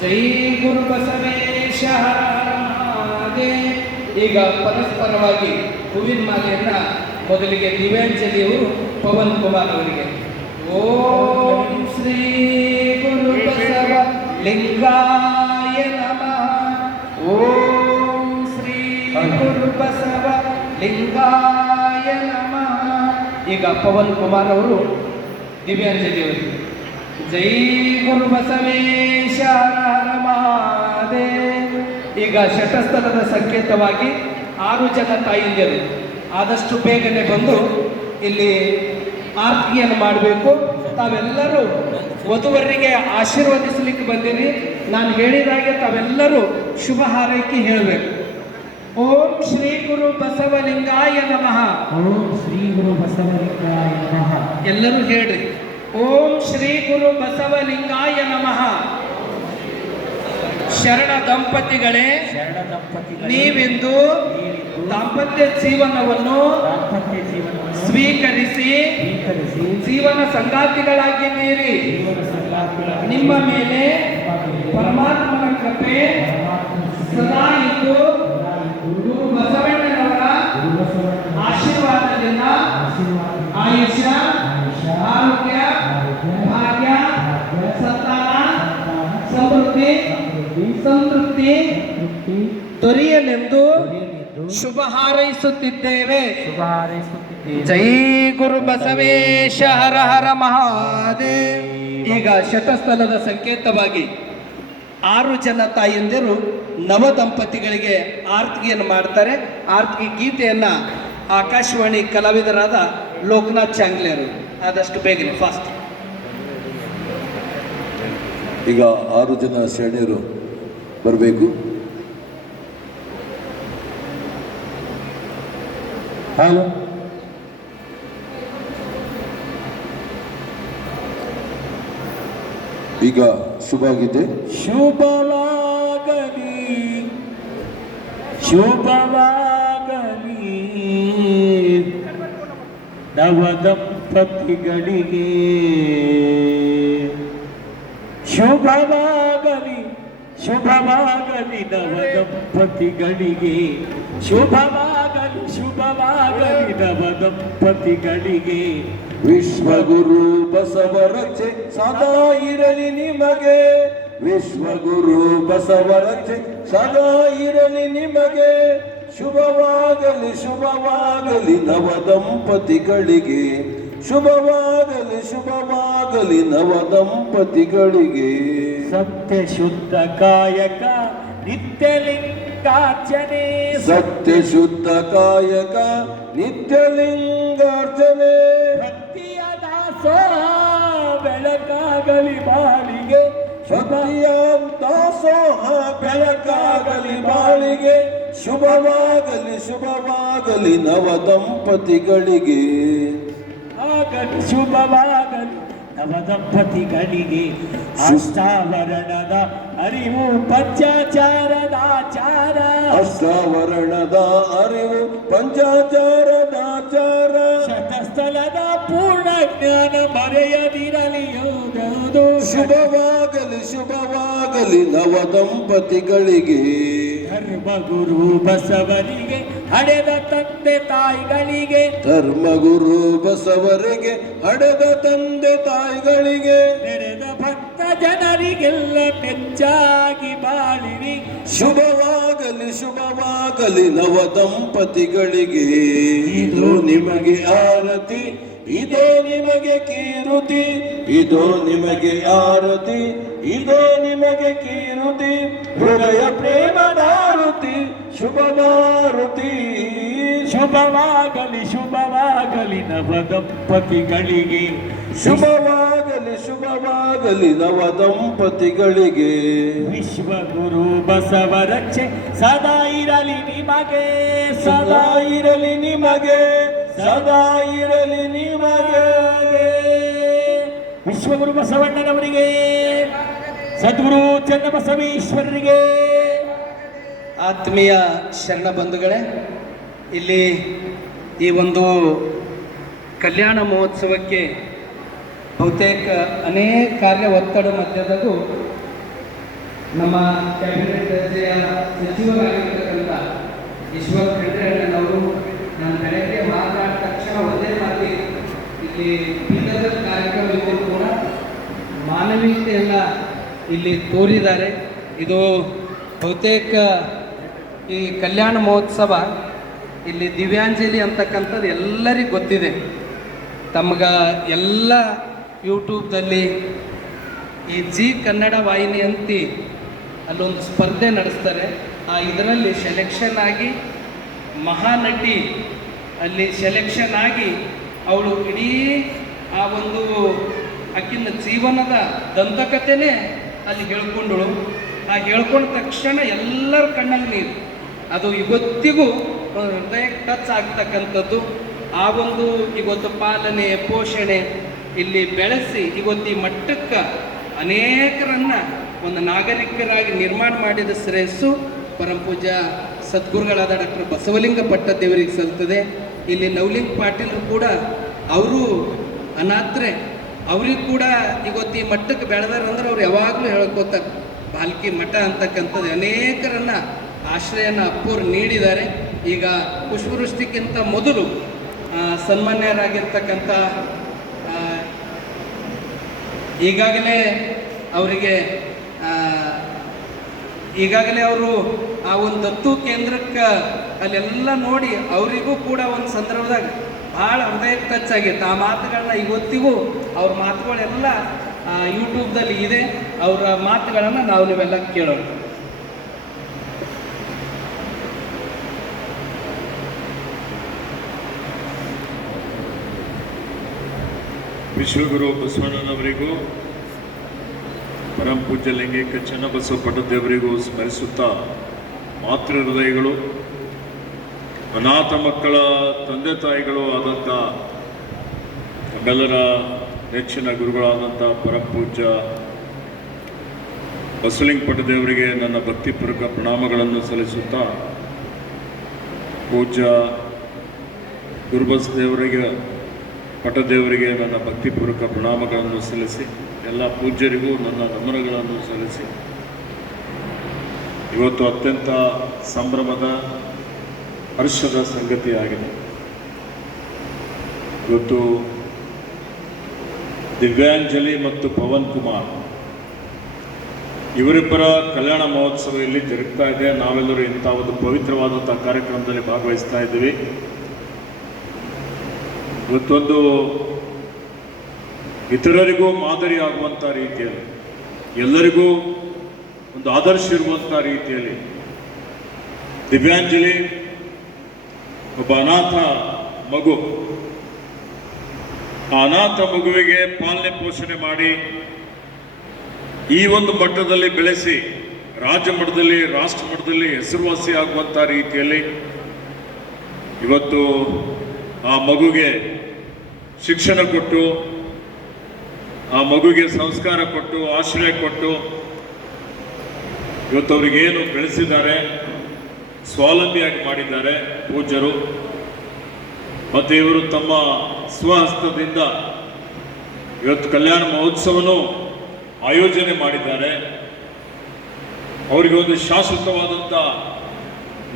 ಜೈ ಗುರು ಬಸವೇಶ ಹರ ಹರ ಮಹಾದೇವ. ಈಗ ಪರಸ್ಪರವಾಗಿ ಹೂವಿನ ಮಾಲೆಯನ್ನ ಮೊದಲಿಗೆ ದಿವ್ಯಾಂಜಲಿಯವರು ಪವನ್ ಕುಮಾರ್ ಅವರಿಗೆ. ಓಂ ಶ್ರೀ ಗುರು ಬಸವ ಲಿಂಗಾಯ ನಮಃ. ಓಂ ಶ್ರೀ ಗುರು ಬಸವ ಲಿಂಗಾಯ ನಮಃ. ಈಗ ಪವನ್ ಕುಮಾರ್ ಅವರು ದಿವ್ಯಾಂಜಲಿಯವರು. ಜೈ ಗುರು ಬಸವೇಶ ಹರ ಹರ ಮಹಾದೇವ. ಈಗ ಶಟಸ್ಥಲದ ಸಂಕೇತವಾಗಿ 6 ಜನ ತಾಯಿಂದಿರು ಆದಷ್ಟು ಬೇಗನೆ ಬಂದು ಇಲ್ಲಿ ಆರತಿಯನ್ನು ಮಾಡಬೇಕು. ತಾವೆಲ್ಲರೂ ವಧುವರರಿಗೆ ಆಶೀರ್ವದಿಸಲಿಕ್ಕೆ ಬಂದಿರಿ. ನಾನು ಹೇಳಿದಾಗೆ ತಾವೆಲ್ಲರೂ ಶುಭ ಹಾರೈಕೆ ಹೇಳಬೇಕು. ಓಂ ಶ್ರೀ ಗುರು ಬಸವಲಿಂಗಾಯ ನಮಃ. ಓಂ ಶ್ರೀ ಗುರು ಬಸವಲಿಂಗಾಯ ನಮಃ. ಎಲ್ಲರೂ ಹೇಳ್ರಿ. ಓಂ ಶ್ರೀ ಗುರು ಬಸವಲಿಂಗಾಯ ನಮಃ. ಶರಣ ದಂಪತಿಗಳೇ, ನೀವಿಂದು ದಾಂಪತ್ಯ ಜೀವನವನ್ನು ಸ್ವೀಕರಿಸಿ ಜೀವನ ಸಂಗಾತಿಗಳಾಗಿದ್ದೀರಿ. ನಿಮ್ಮ ಮೇಲೆ ಪರಮಾತ್ಮನ ಕೃಪೆ ಸದಾ ಇದ್ದು ಗುರು ಬಸವಣ್ಣನವರ ಆಶೀರ್ವಾದದಿಂದ ಆಯುಷ್ಯ, ಆರೋಗ್ಯ, ಭಾಗ್ಯ, ಸಂತಾನ, ಸಂತೃಪ್ತಿ ದೊರೆಯಲೆಂದು ಶುಭ ಹಾರೈಸುತ್ತಿದ್ದೇವೆ. ಜೈ ಗುರು ಬಸವೇಶ ಹರ ಹರ ಮಹಾದೇವ್. ಈಗ ಶತಸ್ಥಲದ ಸಂಕೇತವಾಗಿ 6 ಜನ ತಾಯಂದಿರು ನವ ದಂಪತಿಗಳಿಗೆ ಆರತಿಯನ್ನು ಮಾಡ್ತಾರೆ. ಆರತಿ ಗೀತೆಯನ್ನ ಆಕಾಶವಾಣಿ ಕಲಾವಿದರಾದ ಲೋಕನಾಥ್ ಚಾಂಗ್ಲೇರು ಆದಷ್ಟು ಬೇಗನೆ ಫಾಸ್ಟ್. ಈಗ 6 ಜನ ಶರಣರು ಬರಬೇಕು. ಹಲೋ ಈಗ ಶುಭ ಗೀತೆ. ಶುಭವಾಗಲಿ ಶುಭವಾಗಲಿ ನವದಂಪತಿಗಳಿಗೆ ಶುಭವಾಗಲಿ ಶುಭವಾಗಲಿ ನವದಂಪತಿಗಳಿಗೆ ಶುಭವಾಗಲಿ ಶುಭವಾಗಲಿ ನವದಂಪತಿಗಳಿಗೆ ವಿಶ್ವಗುರು ಬಸವರಚೆ ಸದಾ ಇರಲಿ ನಿಮಗೆ. ವಿಶ್ವಗುರು ಬಸವರಚೆ ಸದಾ ಇರಲಿ ನಿಮಗೆ. ಶುಭವಾಗಲಿ ಶುಭವಾಗಲಿ ನವದಂಪತಿಗಳಿಗೆ. ಶುಭವಾಗಲಿ ಶುಭವಾಗಲಿ ನವದಂಪತಿಗಳಿಗೆ. ಸತ್ಯ ಶುದ್ಧ ಕಾಯಕ ನಿತ್ಯಲಿಂಗಾರ್ಚನೆ ಸತ್ಯ ಶುದ್ಧ ಕಾಯಕ ನಿತ್ಯಲಿಂಗಾರ್ಚನೆ. ಭಕ್ತಿಯ ದಾಸೋಹ ಬೆಳಕಾಗಲಿ ಬಾಳಿಗೆ ಭಕ್ತಿಯ ದಾಸೋಹ ಬೆಳಕಾಗಲಿ ಬಾಳಿಗೆ. ಶುಭವಾಗಲಿ ಶುಭವಾಗಲಿ ನವದಂಪತಿಗಳಿಗೆ. ಆಗಲಿ ಶುಭವಾಗಲಿ ನವದಂಪತಿಗಳಿಗೆ. ಅಷ್ಟಾವರಣದ ಅರಿವು ಪಂಚಾಚಾರದಾಚಾರ. ಅಷ್ಟಾವರಣದ ಅರಿವು ಪಂಚಾಚಾರದಾಚಾರ. ಶತಸ್ಥಲದ ಪೂರ್ಣ ಜ್ಞಾನ ಮರೆಯದಿರಲಿ ಯೋಗದು. ಶುಭವಾಗಲಿ ಶುಭವಾಗಲಿ ನವದಂಪತಿಗಳಿಗೆ. ಧರ್ಮಗುರು ಬಸವರಿಗೆ ಹಡೆದ ತಂದೆ ತಾಯಿಗಳಿಗೆ. ಧರ್ಮಗುರು ಬಸವರಿಗೆ ಹಡೆದ ತಂದೆ ತಾಯಿಗಳಿಗೆ. ನೆರೆದ ಭಕ್ತ ಜನರಿಗೆಲ್ಲ ಮೆಚ್ಚಾಗಿ ಬಾಳಿರಿ. ಶುಭವಾಗಲಿ ಶುಭವಾಗಲಿ ನವದಂಪತಿಗಳಿಗೆ. ಇದು ನಿಮಗೆ ಆರತಿ, ಇದೋ ನಿಮಗೆ ಕೀರುತಿ. ಇದೋ ನಿಮಗೆ ಆರತಿ, ಇದೋ ನಿಮಗೆ ಕೀರುತಿ. ಹೃದಯ ಪ್ರೇಮದಾರುತಿ ಶುಭಮಾರುತಿ. ಶುಭವಾಗಲಿ ಶುಭವಾಗಲಿ ನವದಂಪತಿಗಳಿಗೆ. ಶುಭವಾಗಲಿ ಶುಭವಾಗಲಿ ನವದಂಪತಿಗಳಿಗೆ. ವಿಶ್ವಗುರು ಬಸವರಕ್ಷೆ ಸದಾ ಇರಲಿ ನಿಮಗೆ. ಸದಾ ಇರಲಿ ನಿಮಗೆ, ಸದಾ ಇರಲಿ ನಿಮಗೆ. ವಿಶ್ವಗುರು ಬಸವಣ್ಣನವರಿಗೆ, ಸದ್ಗುರು ಚನ್ನಬಸವೇಶ್ವರರಿಗೆ. ಆತ್ಮೀಯ ಶರಣ ಬಂಧುಗಳೇ, ಇಲ್ಲಿ ಈ ಒಂದು ಕಲ್ಯಾಣ ಮಹೋತ್ಸವಕ್ಕೆ ಬಹುತೇಕ ಅನೇಕ ಕಾರ್ಯ ಒತ್ತಡ ಮಧ್ಯದಲ್ಲೂ ನಮ್ಮ ಕ್ಯಾಬಿನೆಟ್ ದರ್ಜೆಯ ಸಚಿವರಾಗಿರ್ತಕ್ಕಂಥ ಈಶ್ವರ್ ಖಂಡ್ರೆ ಅಣ್ಣನವರು ನಾನು ಬೆಳಗ್ಗೆ ಮಾತನಾಡಿದ ತಕ್ಷಣ ಒಂದೇ ಮಾತಿ ಇಲ್ಲಿ ಬೀದರ್ ಕಾರ್ಯಕ್ರಮದಲ್ಲಿ ಕೂಡ ಮಾನವೀಯತೆಯನ್ನ ಇಲ್ಲಿ ತೋರಿದ್ದಾರೆ. ಇದು ಬಹುತೇಕ ಈ ಕಲ್ಯಾಣ ಮಹೋತ್ಸವ ಇಲ್ಲಿ ದಿವ್ಯಾಂಜಲಿ ಅಂತಕ್ಕಂಥದ್ದು ಎಲ್ಲರಿಗೂ ಗೊತ್ತಿದೆ. ತಮ್ಗೆ ಎಲ್ಲ ಯೂಟ್ಯೂಬ್ದಲ್ಲಿ ಈ ಜಿ ಕನ್ನಡ ವಾಹಿನಿ ಅಂತಿ ಅಲ್ಲೊಂದು ಸ್ಪರ್ಧೆ ನಡೆಸ್ತಾರೆ. ಇದರಲ್ಲಿ ಸೆಲೆಕ್ಷನ್ ಆಗಿ ಮಹಾನಟಿ ಅಲ್ಲಿ ಸೆಲೆಕ್ಷನ್ ಆಗಿ ಅವಳು ಇಡೀ ಆ ಒಂದು ಆಕಿನ ಜೀವನದ ದಂತಕಥೆನೇ ಅಲ್ಲಿ ಹೇಳ್ಕೊಂಡಳು. ಆ ಹೇಳ್ಕೊಂಡ ತಕ್ಷಣ ಎಲ್ಲರ ಕಣ್ಣಲ್ಲಿ ನೀರು. ಅದು ಇವತ್ತಿಗೂ ಹೃದಯಕ್ಕೆ ಟಚ್ ಆಗ್ತಕ್ಕಂಥದ್ದು. ಆ ಒಂದು ಇವತ್ತು ಪಾಲನೆ ಪೋಷಣೆ ಇಲ್ಲಿ ಬೆಳೆಸಿ ಇವತ್ತು ಈ ಮಟ್ಟಕ್ಕೆ ಅನೇಕರನ್ನ ಒಂದು ನಾಗರಿಕರಾಗಿ ನಿರ್ಮಾಣ ಮಾಡಿದ ಶ್ರೇಯಸ್ಸು ಪರಮಪೂಜ್ಯ ಸದ್ಗುರುಗಳಾದ ಡಾಕ್ಟರ್ ಬಸವಲಿಂಗ ಪಟ್ಟದೇವರಿಗೆ ಸಲ್ತದೆ. ಇಲ್ಲಿ ನವಲಿಂಗ್ ಪಾಟೀಲರು ಕೂಡ ಅವರು ಅನಾಥರೆ, ಅವ್ರಿಗೆ ಕೂಡ ಇವತ್ತು ಈ ಮಟ್ಟಕ್ಕೆ ಬೆಳೆದಾರಂದ್ರೆ ಅವ್ರು ಯಾವಾಗಲೂ ಹೇಳ್ಕೋತಾರೆ ಬಾಲ್ಕಿ ಮಠ ಅಂತಕ್ಕಂಥದ್ದು ಅನೇಕರನ್ನ ಆಶ್ರಯನ ಅಪ್ಪೋರು ನೀಡಿದ್ದಾರೆ. ಈಗ ಪುಷ್ಪವೃಷ್ಟಿಗಿಂತ ಮೊದಲು ಸನ್ಮಾನ್ಯರಾಗಿರ್ತಕ್ಕಂಥ ಈಗಾಗಲೇ ಅವರಿಗೆ ಈಗಾಗಲೇ ಅವರು ಆ ಒಂದು ದತ್ತು ಕೇಂದ್ರಕ್ಕೆ ಅಲ್ಲೆಲ್ಲ ನೋಡಿ ಅವರಿಗೂ ಕೂಡ ಒಂದು ಸಂದರ್ಭದಾಗ ಭಾಳ ಹೃದಯಕ್ಕೆ ಟಚ್ ಆಗಿತ್ತು. ಆ ಮಾತುಗಳನ್ನ ಇವತ್ತಿಗೂ ಅವ್ರ ಮಾತುಗಳೆಲ್ಲ ಯೂಟ್ಯೂಬ್ದಲ್ಲಿ ಇದೆ. ಅವರ ಮಾತುಗಳನ್ನು ನಾವು ನೀವೆಲ್ಲ ಕೇಳೋಣ. ವಿಶ್ವಗುರು ಬಸವಣ್ಣನವರಿಗೂ ಪರಮ ಪೂಜ್ಯ ಲಿಂಗೈಕ್ಯ ಚನ್ನಬಸವ ಪಟ್ಟದೇವರಿಗೂ ಸ್ಮರಿಸುತ್ತಾ, ಮಾತೃ ಹೃದಯಗಳು, ಅನಾಥ ಮಕ್ಕಳ ತಂದೆ ತಾಯಿಗಳು ಆದಂಥ ನಮ್ಮೆಲ್ಲರ ನೆಚ್ಚಿನ ಗುರುಗಳಾದಂಥ ಪರಮ ಪೂಜ್ಯ ಬಸವಲಿಂಗಪಟ್ಟ ದೇವರಿಗೆ ನನ್ನ ಭಕ್ತಿಪೂರ್ವಕ ಪ್ರಣಾಮಗಳನ್ನು ಸಲ್ಲಿಸುತ್ತಾ, ಪೂಜ್ಯ ಗುರುಬಸ್ ದೇವರಿಗೆ ಪಟ್ಟದೇವರಿಗೆ ನನ್ನ ಭಕ್ತಿಪೂರ್ವಕ ಪ್ರಣಾಮಗಳನ್ನು ಸಲ್ಲಿಸಿ, ಎಲ್ಲ ಪೂಜ್ಯರಿಗೂ ನನ್ನ ನಮನಗಳನ್ನು ಸಲ್ಲಿಸಿ, ಇವತ್ತು ಅತ್ಯಂತ ಸಂಭ್ರಮದ ಹರ್ಷದ ಸಂಗತಿಯಾಗಿದೆ. ಇವತ್ತು ದಿವ್ಯಾಂಜಲಿ ಮತ್ತು ಪವನ್ ಕುಮಾರ್ ಇವರಿಬ್ಬರ ಕಲ್ಯಾಣ ಮಹೋತ್ಸವ ಇಲ್ಲಿ ಜರುಗ್ತಾ ಇದೆ. ನಾವೆಲ್ಲರೂ ಇಂಥ ಒಂದು ಪವಿತ್ರವಾದಂಥ ಕಾರ್ಯಕ್ರಮದಲ್ಲಿ ಭಾಗವಹಿಸ್ತಾ ಇದ್ದೀವಿ. ಇವತ್ತೊಂದು ಇತರರಿಗೂ ಮಾದರಿ ಆಗುವಂಥ ರೀತಿಯಲ್ಲಿ, ಎಲ್ಲರಿಗೂ ಒಂದು ಆದರ್ಶ ಇರುವಂಥ ರೀತಿಯಲ್ಲಿ ದಿವ್ಯಾಂಜಲಿ ಒಬ್ಬ ಅನಾಥ ಮಗು, ಆ ಅನಾಥ ಮಗುವಿಗೆ ಪಾಲನೆ ಪೋಷಣೆ ಮಾಡಿ ಈ ಒಂದು ಮಟ್ಟದಲ್ಲಿ ಬೆಳೆಸಿ ರಾಜ್ಯ ಮಟ್ಟದಲ್ಲಿ, ರಾಷ್ಟ್ರ ಮಟ್ಟದಲ್ಲಿ ಹೆಸರುವಾಸಿ ಆಗುವಂಥ ರೀತಿಯಲ್ಲಿ ಇವತ್ತು ಆ ಮಗುಗೆ ಶಿಕ್ಷಣ ಕೊಟ್ಟು, ಆ ಮಗುಗೆ ಸಂಸ್ಕಾರ ಕೊಟ್ಟು, ಆಶ್ರಯ ಕೊಟ್ಟು ಇವತ್ತು ಅವರಿಗೇನು ಬೆಳೆಸಿದ್ದಾರೆ, ಸ್ವಾವಲಂಬಿಯಾಗಿ ಮಾಡಿದ್ದಾರೆ ಪೂಜ್ಯರು. ಮತ್ತು ಇವರು ತಮ್ಮ ಸ್ವಹಸ್ತದಿಂದ ಇವತ್ತು ಕಲ್ಯಾಣ ಮಹೋತ್ಸವನೂ ಆಯೋಜನೆ ಮಾಡಿದ್ದಾರೆ. ಅವರಿಗೆ ಒಂದು ಶಾಶ್ವತವಾದಂಥ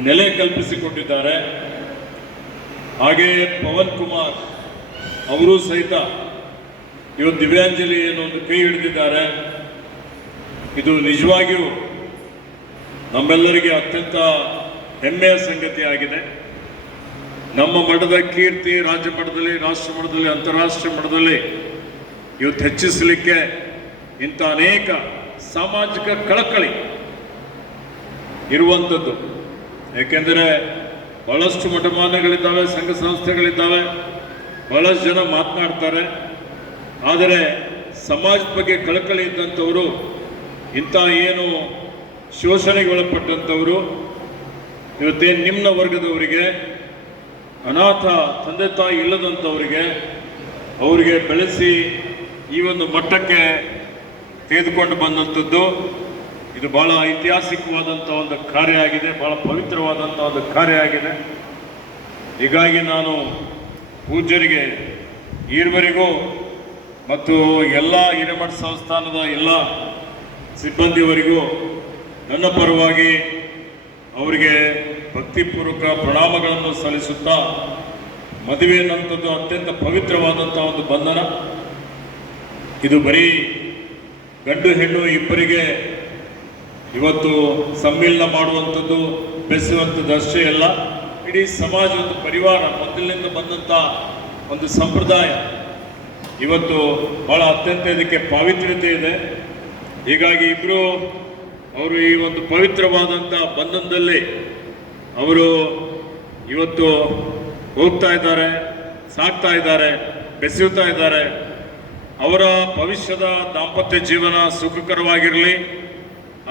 ನೆಲೆ ಕಲ್ಪಿಸಿಕೊಟ್ಟಿದ್ದಾರೆ. ಹಾಗೆಯೇ ಪವನ್ ಕುಮಾರ್ ಅವರೂ ಸಹಿತ ಇವತ್ತು ದಿವ್ಯಾಂಜಲಿ ಏನು ಒಂದು ಕೈ ಹಿಡಿದಿದ್ದಾರೆ. ಇದು ನಿಜವಾಗಿಯೂ ನಮ್ಮೆಲ್ಲರಿಗೆ ಅತ್ಯಂತ ಹೆಮ್ಮೆಯ ಸಂಗತಿಯಾಗಿದೆ. ನಮ್ಮ ಮಠದ ಕೀರ್ತಿ ರಾಜ್ಯ ಮಟ್ಟದಲ್ಲಿ, ರಾಷ್ಟ್ರ ಮಟ್ಟದಲ್ಲಿ, ಅಂತಾರಾಷ್ಟ್ರೀಯ ಮಟ್ಟದಲ್ಲಿ ಇವತ್ತು ಹೆಚ್ಚಿಸಲಿಕ್ಕೆ ಇಂಥ ಅನೇಕ ಸಾಮಾಜಿಕ ಕಳಕಳಿ ಇರುವಂಥದ್ದು. ಏಕೆಂದರೆ ಬಹಳಷ್ಟು ಮಠಮಾನ್ಯಗಳಿದ್ದಾವೆ, ಸಂಘ ಸಂಸ್ಥೆಗಳಿದ್ದಾವೆ, ಬಹಳಷ್ಟು ಜನ ಮಾತನಾಡ್ತಾರೆ. ಆದರೆ ಸಮಾಜದ ಬಗ್ಗೆ ಕಳಕಳಿ ಇದ್ದಂಥವರು, ಇಂಥ ಏನು ಶೋಷಣೆಗೆ ಒಳಪಟ್ಟಂಥವರು, ಇವತ್ತೇನು ನಿಮ್ನ ವರ್ಗದವರಿಗೆ, ಅನಾಥ ತಂದೆ ತಾಯಿ ಇಲ್ಲದಂಥವರಿಗೆ, ಅವರಿಗೆ ಬೆಳೆಸಿ ಈ ಒಂದು ಮಟ್ಟಕ್ಕೆ ತೆಗೆದುಕೊಂಡು ಬಂದಂಥದ್ದು ಇದು ಬಹಳ ಐತಿಹಾಸಿಕವಾದಂಥ ಒಂದು ಕಾರ್ಯ ಆಗಿದೆ, ಬಹಳ ಪವಿತ್ರವಾದಂಥ ಒಂದು ಕಾರ್ಯ ಆಗಿದೆ. ಹೀಗಾಗಿ ನಾನು ಪೂಜ್ಯರಿಗೆ ಈವರೆಗೂ ಮತ್ತು ಎಲ್ಲ ಹಿರೇಮಠ ಸಂಸ್ಥಾನದ ಎಲ್ಲ ಸಿಬ್ಬಂದಿಯವರಿಗೂ ನನ್ನ ಪರವಾಗಿ ಅವರಿಗೆ ಭಕ್ತಿಪೂರ್ವಕ ಪ್ರಣಾಮಗಳನ್ನು ಸಲ್ಲಿಸುತ್ತಾ, ಮದುವೆ ಅನ್ನುವಂಥದ್ದು ಅತ್ಯಂತ ಪವಿತ್ರವಾದಂಥ ಒಂದು ಬಂಧನ. ಇದು ಬರೀ ಗಂಡು ಹೆಣ್ಣು ಇಬ್ಬರಿಗೆ ಇವತ್ತು ಸಮ್ಮಿಲನ ಮಾಡುವಂಥದ್ದು, ಬೆಸೆಯುವಂಥದ್ದು ಅಷ್ಟೇ ಅಲ್ಲ, ಇಡೀ ಸಮಾಜ, ಒಂದು ಪರಿವಾರ, ಮೊದಲಿನಿಂದ ಬಂದಂಥ ಒಂದು ಸಂಪ್ರದಾಯ ಇವತ್ತು ಬಹಳ ಅತ್ಯಂತ ಇದಕ್ಕೆ ಪಾವಿತ್ರ್ಯತೆ ಇದೆ. ಹೀಗಾಗಿ ಇಬ್ಬರು ಅವರು ಈ ಒಂದು ಪವಿತ್ರವಾದಂಥ ಬಂಧನದಲ್ಲಿ ಅವರು ಇವತ್ತು ಹೋಗ್ತಾ ಇದ್ದಾರೆ, ಸಾಕ್ತಾ ಇದ್ದಾರೆ, ಬೆಸೆಯುತ್ತಾ ಇದ್ದಾರೆ. ಅವರ ಭವಿಷ್ಯದ ದಾಂಪತ್ಯ ಜೀವನ ಸುಖಕರವಾಗಿರಲಿ.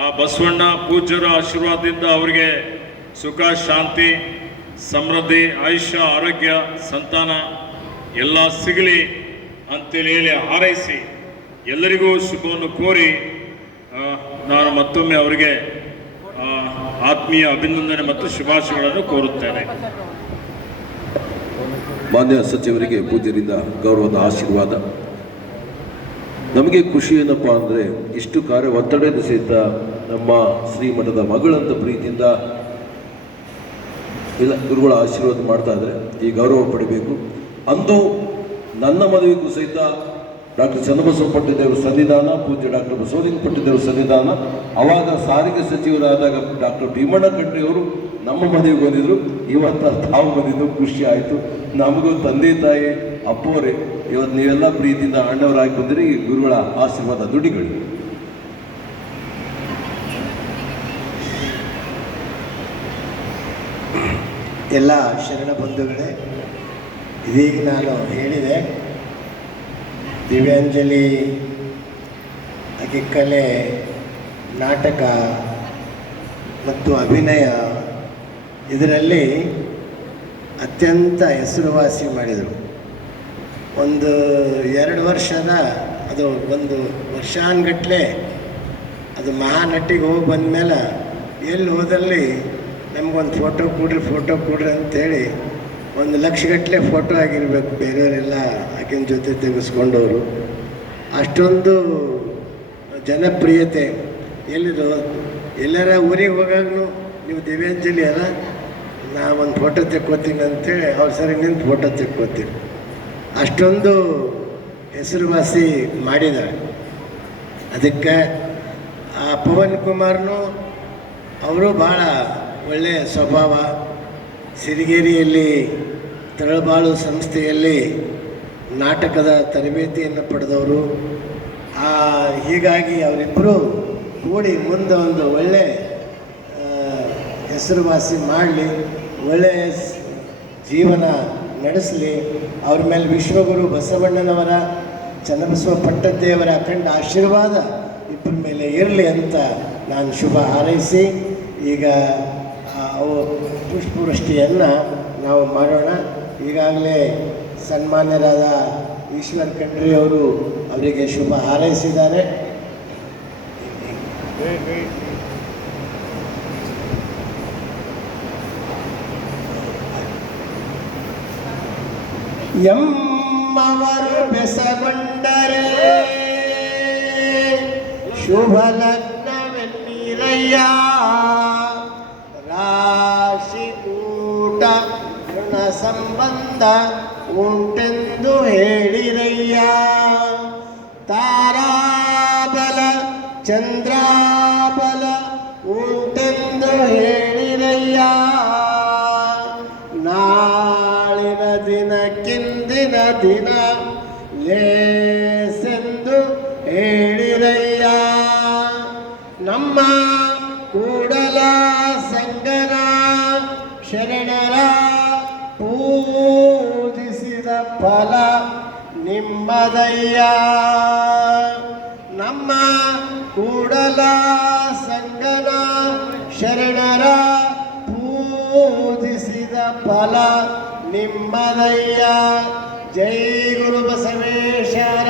ಆ ಬಸವಣ್ಣ ಪೂಜ್ಯರ ಆಶೀರ್ವಾದದಿಂದ ಅವರಿಗೆ ಸುಖ, ಶಾಂತಿ, ಸಮೃದ್ಧಿ, ಆಯುಷ್ಯ, ಆರೋಗ್ಯ, ಸಂತಾನ ಎಲ್ಲ ಸಿಗಲಿ ಅಂತೇಳಿ ಹೇಳಿ ಹಾರೈಸಿ ಎಲ್ಲರಿಗೂ ಶುಭವನ್ನು ಕೋರಿ ನಾನು ಮತ್ತೊಮ್ಮೆ ಅವರಿಗೆ ಆತ್ಮೀಯ ಅಭಿನಂದನೆ ಮತ್ತು ಶುಭಾಶಯಗಳನ್ನು ಕೋರುತ್ತೇನೆ. ಮಾನ್ಯ ಸಚಿವರಿಗೆ ಪೂಜ್ಯರಿಂದ ಗೌರವದ ಆಶೀರ್ವಾದ. ನಮಗೆ ಖುಷಿ ಏನಪ್ಪ ಅಂದರೆ, ಇಷ್ಟು ಕಾರ್ಯ ಒತ್ತಡದ ಸಹಿತ ನಮ್ಮ ಶ್ರೀಮಠದ ಮಗಳಂತ ಪ್ರೀತಿಯಿಂದ ಇಲ್ಲ ಗುರುಗಳ ಆಶೀರ್ವಾದ ಮಾಡ್ತಾ ಇದ್ದಾರೆ. ಈ ಗೌರವ ಪಡಿಬೇಕು. ಅಂದು ನನ್ನ ಮದುವೆಗೂ ಸಹಿತ ಡಾಕ್ಟರ್ ಚನ್ನಬಸವ ಪಟ್ಟದೇವರ ಸನ್ನಿಧಾನ, ಪೂಜ್ಯ ಡಾಕ್ಟರ್ ಬಸವಲಿಂಗ ಪಟ್ಟದೇವರ ಸನ್ನಿಧಾನ, ಅವಾಗ ಸಾರಿಗೆ ಸಚಿವರಾದಾಗ ಡಾಕ್ಟರ್ ಭೀಮಣ್ಣ ಖಂಡ್ರೆಯವರು ನಮ್ಮ ಮದುವೆಗೆ ಬಂದಿದ್ರು. ಇವತ್ತು ತಾವು ಬಂದಿದ್ದು ಖುಷಿ ಆಯಿತು. ನಮಗೂ ತಂದೆ ತಾಯಿ ಅಪ್ಪವರೇ ಇವತ್ತು ನೀವೆಲ್ಲ ಪ್ರೀತಿಯಿಂದ ಅಣ್ಣವರಾಗಿ ಬಂದಿರಿ. ಈ ಗುರುಗಳ ಆಶೀರ್ವಾದ ದುಡಿಗಳು. ಎಲ್ಲ ಶರಣ ಬಂಧುಗಳೇ, ಇದೀಗ ನಾನು ಹೇಳಿದೆ, ದಿವ್ಯಾಂಜಲಿ ಆಕೆ ಕಲೆ, ನಾಟಕ ಮತ್ತು ಅಭಿನಯ ಇದರಲ್ಲಿ ಅತ್ಯಂತ ಹೆಸರುವಾಸಿ ಮಾಡಿದರು. ಒಂದು 2 ವರ್ಷದ, ಅದು ಒಂದು ವರ್ಷಾನ್ಗಟ್ಟಲೆ ಅದು ಮಹಾನಟಿಗೆ ಹೋಗಿ ಬಂದಮೇಲೆ ಎಲ್ಲಿ ಹೋದಲ್ಲಿ ನಮಗೊಂದು ಫೋಟೋ ಕೊಡ್ರಿ ಅಂತೇಳಿ 1 ಲಕ್ಷಗಟ್ಟಲೆ ಫೋಟೋ ಆಗಿರ್ಬೇಕು. ಬೇರೆಯವರೆಲ್ಲ ಆಕಿನ ಜೊತೆ ತೆಗೆಸ್ಕೊಂಡವರು. ಅಷ್ಟೊಂದು ಜನಪ್ರಿಯತೆ. ಎಲ್ಲರ ಊರಿಗೆ ಹೋಗಾಗೂ ನೀವು ದಿವ್ಯಾಂಜಲಿ ಅಲ್ಲ, ನಾ ಒಂದು ಫೋಟೋ ತೆಕ್ಕೋತೀನಿ ಅಂತೇಳಿ ಅವ್ರು ಸರಿ ನಿಂತು ಫೋಟೋ ತೆಕ್ಕೋತೀನಿ. ಅಷ್ಟೊಂದು ಹೆಸರುವಾಸಿ ಮಾಡಿದ್ದಾರೆ. ಅದಕ್ಕೆ ಆ ಪವನ್ ಕುಮಾರ್ನು ಅವರು ಭಾಳ ಒಳ್ಳೆಯ ಸ್ವಭಾವ. ಸಿರಿಗೇರಿಯಲ್ಲಿ ತರಳಬಾಳು ಸಂಸ್ಥೆಯಲ್ಲಿ ನಾಟಕದ ತರಬೇತಿಯನ್ನು ಪಡೆದವರು. ಹೀಗಾಗಿ ಅವರಿಬ್ಬರು ಕೂಡಿ ಮುಂದೆ ಒಂದು ಒಳ್ಳೆಯ ಹೆಸರುವಾಸಿ ಮಾಡಲಿ, ಒಳ್ಳೆಯ ಜೀವನ ನಡೆಸಲಿ. ಅವ್ರ ಮೇಲೆ ವಿಶ್ವಗುರು ಬಸವಣ್ಣನವರ, ಚನ್ನಬಸವ ಪಟ್ಟದ್ದೇವರ ಅಖಂಡ ಆಶೀರ್ವಾದ ಇಬ್ಬರ ಮೇಲೆ ಇರಲಿ ಅಂತ ನಾನು ಶುಭ ಹಾರೈಸಿ ಈಗ ಅವು ಪುಷ್ಪವೃಷ್ಟಿಯನ್ನು ನಾವು ಮಾಡೋಣ. ಈಗಾಗಲೇ ಸನ್ಮಾನ್ಯರಾದ ಈಶ್ವರ್ ಖಂಡ್ರೆ ಅವರು ಅವರಿಗೆ ಶುಭ ಹಾರೈಸಿದ್ದಾರೆ. ಎಮ್ಮವರು ಬೆಸಗೊಂಡರೆ ಶುಭ ಲಗ್ನವೆನ್ನೀರಯ್ಯ, ರಾಶಿ ಊಟ ಋಣ ಸಂಬಂಧ ಉಂಟೆಂದು ಹೇಳಿರಯ್ಯ, ತಾರಾಬಲ ಚಂದ್ರಾಬಲ ಉಂಟೆಂದು ಹೇಳಿರಯ್ಯ, ನಾಳಿನ ದಿನಕ್ಕಿಂದಿನ ದಿನ ಲೇಸೆಂದು ಹೇಳಿರಯ್ಯ, ನಮ್ಮ ಕೂಡಲ ಸಂಗನ ಶರಣರ ಪೂಜಿಸಿದ ಫಲ ನಿಮ್ಮದಯ್ಯ, ನಮ್ಮ ಕೂಡಲ ಸಂಗನ ಶರಣರ ಪೂಜಿಸಿದ ಫಲ ನಿಮ್ಮದಯ್ಯ. ಜೈ ಗುರು ಬಸವೇಶ್ವರ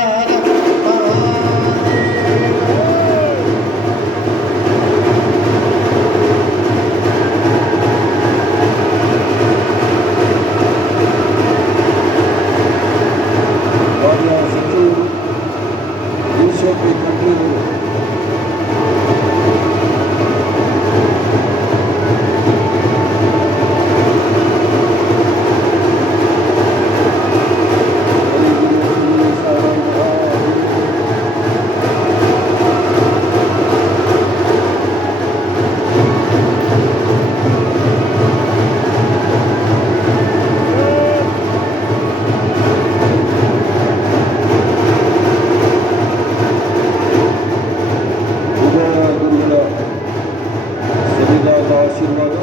ಆಶೀರ್ವಾದ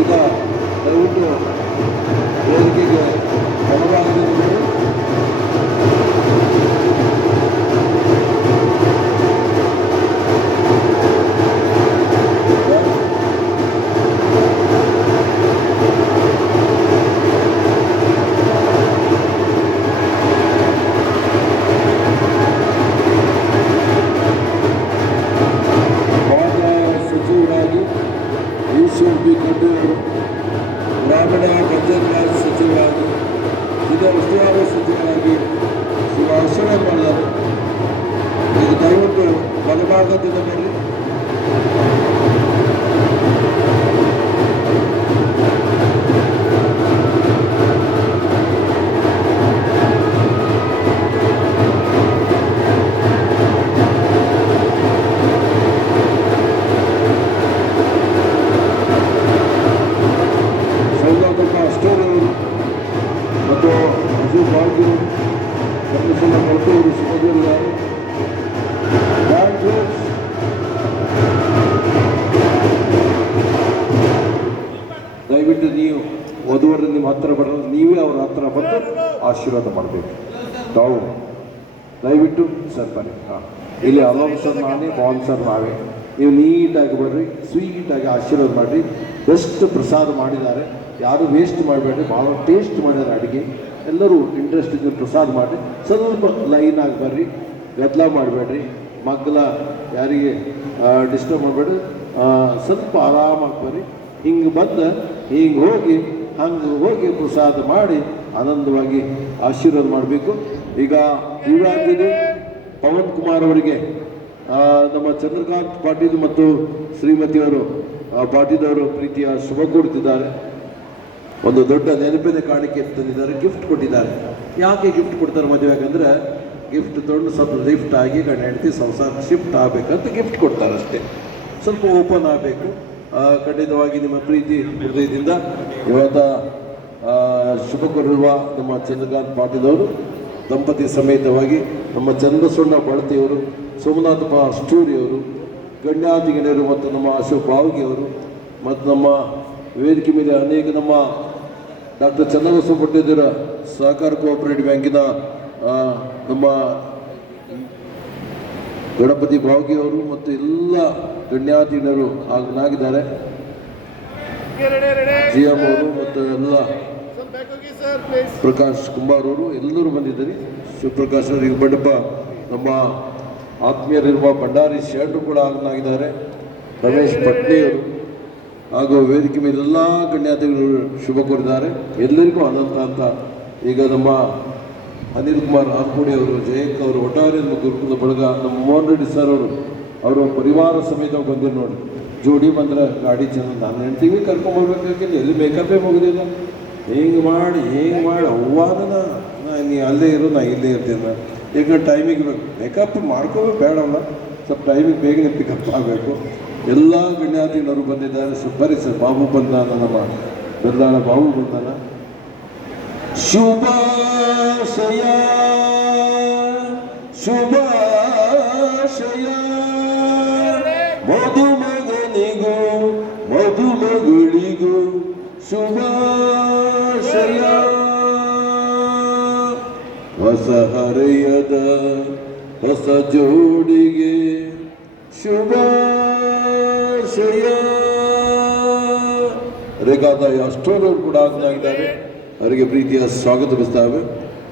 ಈಗ ದಯವಿಟ್ಟು ವೇದಿಕೆಗೆ ಬಲಭಾಗದಲ್ಲಿ ಗ್ರಾಮೀಣ ಪಂಚಾಯತ್ ಸಚಿವರಾಗಿ, ಜಿಲ್ಲಾ ಉಸ್ತುವಾರಿ ಸಚಿವರಾಗಿ ಭಾಷಣ ಮಾಡಿದರು. ಈಗ ದಯವಿಟ್ಟು ಬಲಭಾಗದಿಂದ ಬರಲಿ. ಮತ್ತು ಅಜು ಬಾಳ್ಗೆ ಕಮಿಷನ ಕೊಟ್ಟವರು ಸಹೋದರಿದ್ದಾರೆ. ದಯವಿಟ್ಟು ನೀವು ವಧುವರು ನಿಮ್ಮ ಹತ್ರ ಬರೋದು, ನೀವೇ ಅವ್ರ ಹತ್ರ ಬಂದು ಆಶೀರ್ವಾದ ಮಾಡಬೇಕು. ತಾವು ದಯವಿಟ್ಟು ಸರ್ ಬನ್ನಿ. ಹಾಂ, ಇಲ್ಲಿ ಅಲೋನ್ ಸರ್ ನಾನೇ, ಬಾಲ್ ಸರ್ ನಾವೇ. ನೀವು ನೀಟಾಗಿ ಬರ್ರಿ, ಸ್ವೀಟಾಗಿ ಆಶೀರ್ವಾದ ಮಾಡಿರಿ. ಬೆಸ್ಟ್ ಪ್ರಸಾದ ಮಾಡಿದ್ದಾರೆ, ಯಾರು ವೇಸ್ಟ್ ಮಾಡಬೇಡ್ರಿ, ಭಾಳ ಟೇಸ್ಟ್ ಮಾಡಿದ್ದಾರೆ ಅಡುಗೆ. ಎಲ್ಲರೂ ಇಂಟ್ರೆಸ್ಟಿಂದ ಪ್ರಸಾದ ಮಾಡಿರಿ. ಸ್ವಲ್ಪ ಲೈನಾಗಿ ಬರ್ರಿ, ಗದ್ದಲ ಮಾಡಬೇಡ್ರಿ, ಮಗ್ಗಲ ಯಾರಿಗೆ ಡಿಸ್ಟರ್ಬ್ ಮಾಡಬೇಡ್ರಿ, ಸ್ವಲ್ಪ ಆರಾಮಾಗಿ ಬರ್ರಿ. ಹಿಂಗೆ ಬಂದು ಹಿಂಗೆ ಹೋಗಿ ಹಂಗೆ ಹೋಗಿ ಪ್ರಸಾದ ಮಾಡಿ ಆನಂದವಾಗಿ ಆಶೀರ್ವಾದ ಮಾಡಬೇಕು. ಈಗ ದಿವ್ಯಾಂಗದ ಪವನ್ ಕುಮಾರ್ ಅವರಿಗೆ ನಮ್ಮ ಚಂದ್ರಕಾಂತ್ ಪಾಟೀಲ್ ಮತ್ತು ಶ್ರೀಮತಿಯವರು ಪಾಟೀಲವರು ಪ್ರೀತಿಯ ಶುಭ ಕೊಡ್ತಿದ್ದಾರೆ. ಒಂದು ದೊಡ್ಡ ನೆನಪಿನ ಕಾಣಿಕೆ ತಂದಿದ್ದಾರೆ, ಗಿಫ್ಟ್ ಕೊಟ್ಟಿದ್ದಾರೆ. ಯಾಕೆ ಗಿಫ್ಟ್ ಕೊಡ್ತಾರೆ ಮದುವೆಗೆ ಅಂದರೆ ಗಿಫ್ಟ್ ತೊಗೊಂಡು ಸ್ವಲ್ಪ ಲಿಫ್ಟ್ ಆಗಿ ಗಂಡ ಹೆಂಡತಿ ಸಂಸಾರ ಶಿಫ್ಟ್ ಆಗಬೇಕಂತ ಗಿಫ್ಟ್ ಕೊಡ್ತಾರೆ ಅಷ್ಟೇ. ಸ್ವಲ್ಪ ಓಪನ್ ಆಗಬೇಕು. ಖಂಡಿತವಾಗಿ ನಿಮ್ಮ ಪ್ರೀತಿ ಹೃದಯದಿಂದ ಇವತ್ತ ಶುಭ ಕೋರಿರುವ ನಮ್ಮ ಚಂದ್ರಕಾಂತ್ ಪಾಟೀಲ್ ಅವರು ದಂಪತಿ ಸಮೇತವಾಗಿ ನಮ್ಮ ಚನ್ನಬಸವಣ್ಣ ಬಳತಿಯವರು, ಸೋಮನಾಥಪ್ಪ ಅಷ್ಟೂರಿಯವರು, ಗಣ್ಯಾತಿಗಣ್ಯರು ಮತ್ತು ನಮ್ಮ ಅಶೋಕ್ ಬಾವಗಿಯವರು ಮತ್ತು ನಮ್ಮ ವೇದಿಕೆ ಮೇಲೆ ಅನೇಕ ನಮ್ಮ ಡಾಕ್ಟರ್ ಚನ್ನಬಸವ ಪಟ್ಟೇದರ ಸಹಕಾರ ಕೋಆಪರೇಟಿವ್ ಬ್ಯಾಂಕಿನ ನಮ್ಮ ಗಣಪತಿ ಬಾವಗಿಯವರು ಮತ್ತು ಎಲ್ಲ ಗಣ್ಯಾತಿಗಣ್ಯರು ಆಗಿದ್ದಾರೆ. ಜಿ ಎಂ ಅವರು ಮತ್ತು ಎಲ್ಲ ಪ್ರಕಾಶ್ ಕುಮಾರ್ ಅವರು ಎಲ್ಲರೂ ಬಂದಿದ್ದಾರೆ. ಶಿವಪ್ರಕಾಶ್ ಅವರಿಗೆ ಬಂಡಪ್ಪ ನಮ್ಮ ಆತ್ಮೀಯರಿರುವ ಭಂಡಾರಿ ಶೆಟ್ಟರು ಕೂಡ ಆಗಿದ್ದಾರೆ. ರಮೇಶ್ ಪಟ್ನೆಯವರು ಹಾಗೂ ವೇದಿಕೆ ಮೇಲೆ ಎಲ್ಲ ಗಣ್ಯಾತಿಗಳು ಶುಭ ಕೋರಿದ್ದಾರೆ. ಎಲ್ಲರಿಗೂ ಅನಂತ ಅಂತ. ಈಗ ನಮ್ಮ ಅನಿಲ್ ಕುಮಾರ್ ಆರ್ಕೋಡಿ ಅವರು, ಜಯಂತ್ ಅವರು, ಒಟ್ಟಾರೆ ನಮ್ಮ ಗುರುಕುಲ ಬಳಗ, ನಮ್ಮ ಮೋಹನ್ ರೆಡ್ಡಿ ಸರ್ ಅವರು ಪರಿವಾರ ಸಮೇತ ಬಂದಿರು ನೋಡಿ. ಜೋಡಿ ಬಂದ್ರೆ ಗಾಡಿ ಚೆನ್ನಾಗಿ ನಾನು ಹೆಂಡ್ತೀವಿ ಕರ್ಕೊಂಬರ್ಬೇಕಾಗಿಲ್ಲ, ಎಲ್ಲಿ ಮೇಕಪ್ಪೇ ಮುಗಿದಿಲ್ಲ. ಹಿಂಗೆ ಮಾಡಿ ಅವ್ವಾದನ ನೀ ಅಲ್ಲೇ ಇರು, ನಾ ಇಲ್ಲೇ ಇರ್ತೀನಿ. ಈಗ ಟೈಮಿಗೆ ಬೇಕು ಮೇಕಪ್ ಮಾಡ್ಕೋಬೇಕು ಬೇಡಲ್ಲ, ಸ್ವಲ್ಪ ಟೈಮಿಗೆ ಬೇಗನೆ ಪಿಕಪ್ ಆಗಬೇಕು. ಎಲ್ಲ ಗಣ್ಯಾತಿಗಳವರು ಬಂದಿದ್ದಾರೆ. ಬರೀ ಸರ್ ಬಾಬು ಬಂದಾನ, ನಮ್ಮ ಬೆಲ್ದಾಳ ಬಾಬು ಬಂದಾನ. ಶುಭಾಶಯ ಶುಭಾಶಯ ಮಧುಮಗನಿಗೂ ಮಧುಮಗಳಿಗೂ ಶುಭಾಶಯ. ಹೊಸ ಹರೆಯದ ಹೊಸ ಜೋಡಿಗೆ ಶುಭಾಶಯ. ರೇಖಾತಾಯಿ ಅಷ್ಟೋರವರು ಕೂಡ ಆಗಿದ್ದಾರೆ. ಅವರಿಗೆ ಪ್ರೀತಿಯ ಸ್ವಾಗತ ಬಯಸ್ತಾವೆ.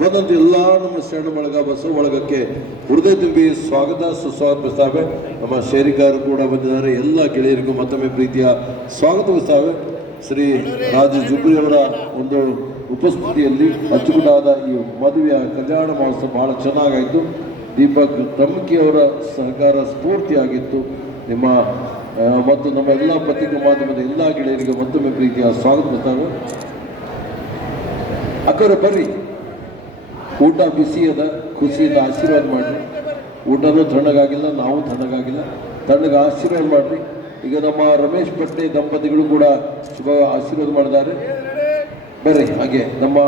ಬಂದಂತೆ ಎಲ್ಲ ನಮ್ಮ ಶರಣ ಬಳಗ ಬಸವ ಬಳಗಕ್ಕೆ ಹೃದಯ ತುಂಬಿ ಸ್ವಾಗತ ಸುಸ್ವಾಗತ ಬಯಸ್ತಾವೆ. ನಮ್ಮ ಶೇರಿಕಾರು ಕೂಡ ಬಂದಿದ್ದಾರೆ. ಎಲ್ಲ ಗೆಳೆಯರಿಗೂ ಮತ್ತೊಮ್ಮೆ ಪ್ರೀತಿಯ ಸ್ವಾಗತ ಬಯಸ್ತಾವೆ. ಶ್ರೀ ರಾಜ ಜುಬ್ರಿ ಅವರ ಒಂದು ಉಪಸ್ಥಿತಿಯಲ್ಲಿ ಅಚ್ಚುಕಟ್ಟಾದ ಈ ಮದುವೆಯ ಕಲ್ಯಾಣ ಮಹೋತ್ಸವ ಬಹಳ ಚೆನ್ನಾಗಾಯಿತು. ದೀಪಕ್ ತಮ್ಮಕಿ ಅವರ ಸಹಕಾರ ಸ್ಫೂರ್ತಿಯಾಗಿತ್ತು. ನಿಮ್ಮ ಮತ್ತು ನಮ್ಮ ಎಲ್ಲ ಪತ್ರಿಕಾ ಮಾಧ್ಯಮದ ಎಲ್ಲ ಗೆಳೆಯರಿಗೆ ಮತ್ತೊಮ್ಮೆ ಪ್ರೀತಿಯ ಸ್ವಾಗತ ಬಯಸ್ತಾವೆ. ಅಕ್ಕರ ಬರ್ರಿ, ಊಟ ಬಿಸಿ ಅದ, ಖುಷಿಯಿಂದ ಆಶೀರ್ವಾದ ಮಾಡಿರಿ. ಊಟನೂ ತಣ್ಣಗಾಗಿಲ್ಲ, ನಾವು ತಣ್ಣಗಾಗಿಲ್ಲ, ತಣ್ಣಗೆ ಆಶೀರ್ವಾದ ಮಾಡಿರಿ. ಈಗ ನಮ್ಮ ರಮೇಶ್ ಪಟ್ನೆ ದಂಪತಿಗಳು ಕೂಡ ಶುಭ ಆಶೀರ್ವಾದ ಮಾಡಿದ್ದಾರೆ. ಬರ್ರಿ. ಹಾಗೆ ನಮ್ಮ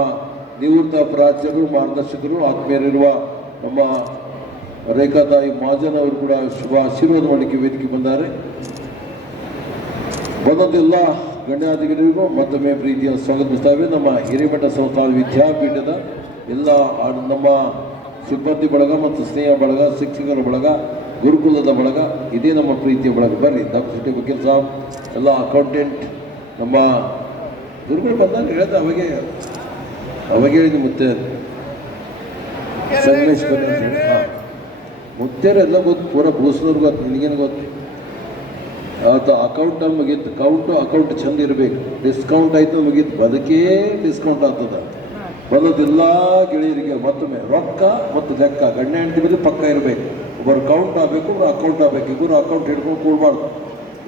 ನಿವೃತ್ತ ಪ್ರಾಚಾರ್ಯರು, ಮಾರ್ಗದರ್ಶಕರು, ಆತ್ಮೀಯರಿರುವ ನಮ್ಮ ರೇಖಾತಾಯಿ ಮಹಾಜನ್ ಅವರು ಕೂಡ ಶುಭ ಆಶೀರ್ವಾದ ಮಾಡಲಿಕ್ಕೆ ವೇದಿಕೆ ಬಂದ್ದಾರೆ. ಬಂದದ್ದೆಲ್ಲ ಗಣ್ಯಾಧಿಕಾರಿಗಳಿಗೂ ಮತ್ತೊಮ್ಮೆ ಪ್ರೀತಿಯ ಸ್ವಾಗತ ಬಯಸ್ತಾವೆ. ನಮ್ಮ ಹಿರೇಮಠ ಸಂಸ್ಥಾನ ವಿದ್ಯಾಪೀಠದ ಎಲ್ಲ ನಮ್ಮ ಸಿಬ್ಬಂದಿ ಬಳಗ ಮತ್ತು ಸ್ನೇಹ ಬಳಗ, ಶಿಕ್ಷಕರ ಬಳಗ, ಗುರುಕುಲದ ಬಳಗ, ಇದೇ ನಮ್ಮ ಪ್ರೀತಿಯ ಬಳಗ. ಬರ್ರಿ. ಡಾಕ್ಟರ್ ಸಿಟಿ ವಕೀಲ್ ಸಾಬ್, ಎಲ್ಲ ಅಕೌಂಟೆಂಟ್, ನಮ್ಮ ಗುರುಗಳು ಬಂದಾಗ ಹೇಳ್ದೆ ಅವಾಗ ಹೇಳಿದ್ವಿ ಮುತ್ತೆ ಸಂಗಮೇಶ್ ಬನ್ನಿ ಅಂತ ಹೇಳಿ. ಹಾಂ, ಮುತ್ತೆರೆಲ್ಲ ಗೊತ್ತು, ಪೂರ ಬೂಸ್ನವ್ರು ಗೊತ್ತು, ನಿನಗೇನು ಗೊತ್ತು. ಅಕೌಂಟ್ ಮುಗೀತು, ಅಕೌಂಟ್ ಚಂದ ಇರಬೇಕು. ಡಿಸ್ಕೌಂಟ್ ಆಯ್ತು ಮುಗೀತು, ಬದುಕೇ ಡಿಸ್ಕೌಂಟ್ ಆಗ್ತದ. ಬರೋದೆಲ್ಲ ಗೆಳೆಯರಿಗೆ ಮತ್ತೊಮ್ಮೆ ರೊಕ್ಕ ಮತ್ತು ಲೆಕ್ಕ ಗಂಡ ಹೆಂಡತಿ ಮೇಲೆ ಪಕ್ಕ ಇರಬೇಕು. ಒಬ್ಬರು ಕೌಂಟ್ ಆಗಬೇಕು, ಒಬ್ಬರು ಅಕೌಂಟ್ ಆಗಬೇಕು. ಇಬ್ಬರು ಅಕೌಂಟ್ ಹಿಡ್ಕೊಂಡು ಕೂಡಬಾರ್ದು.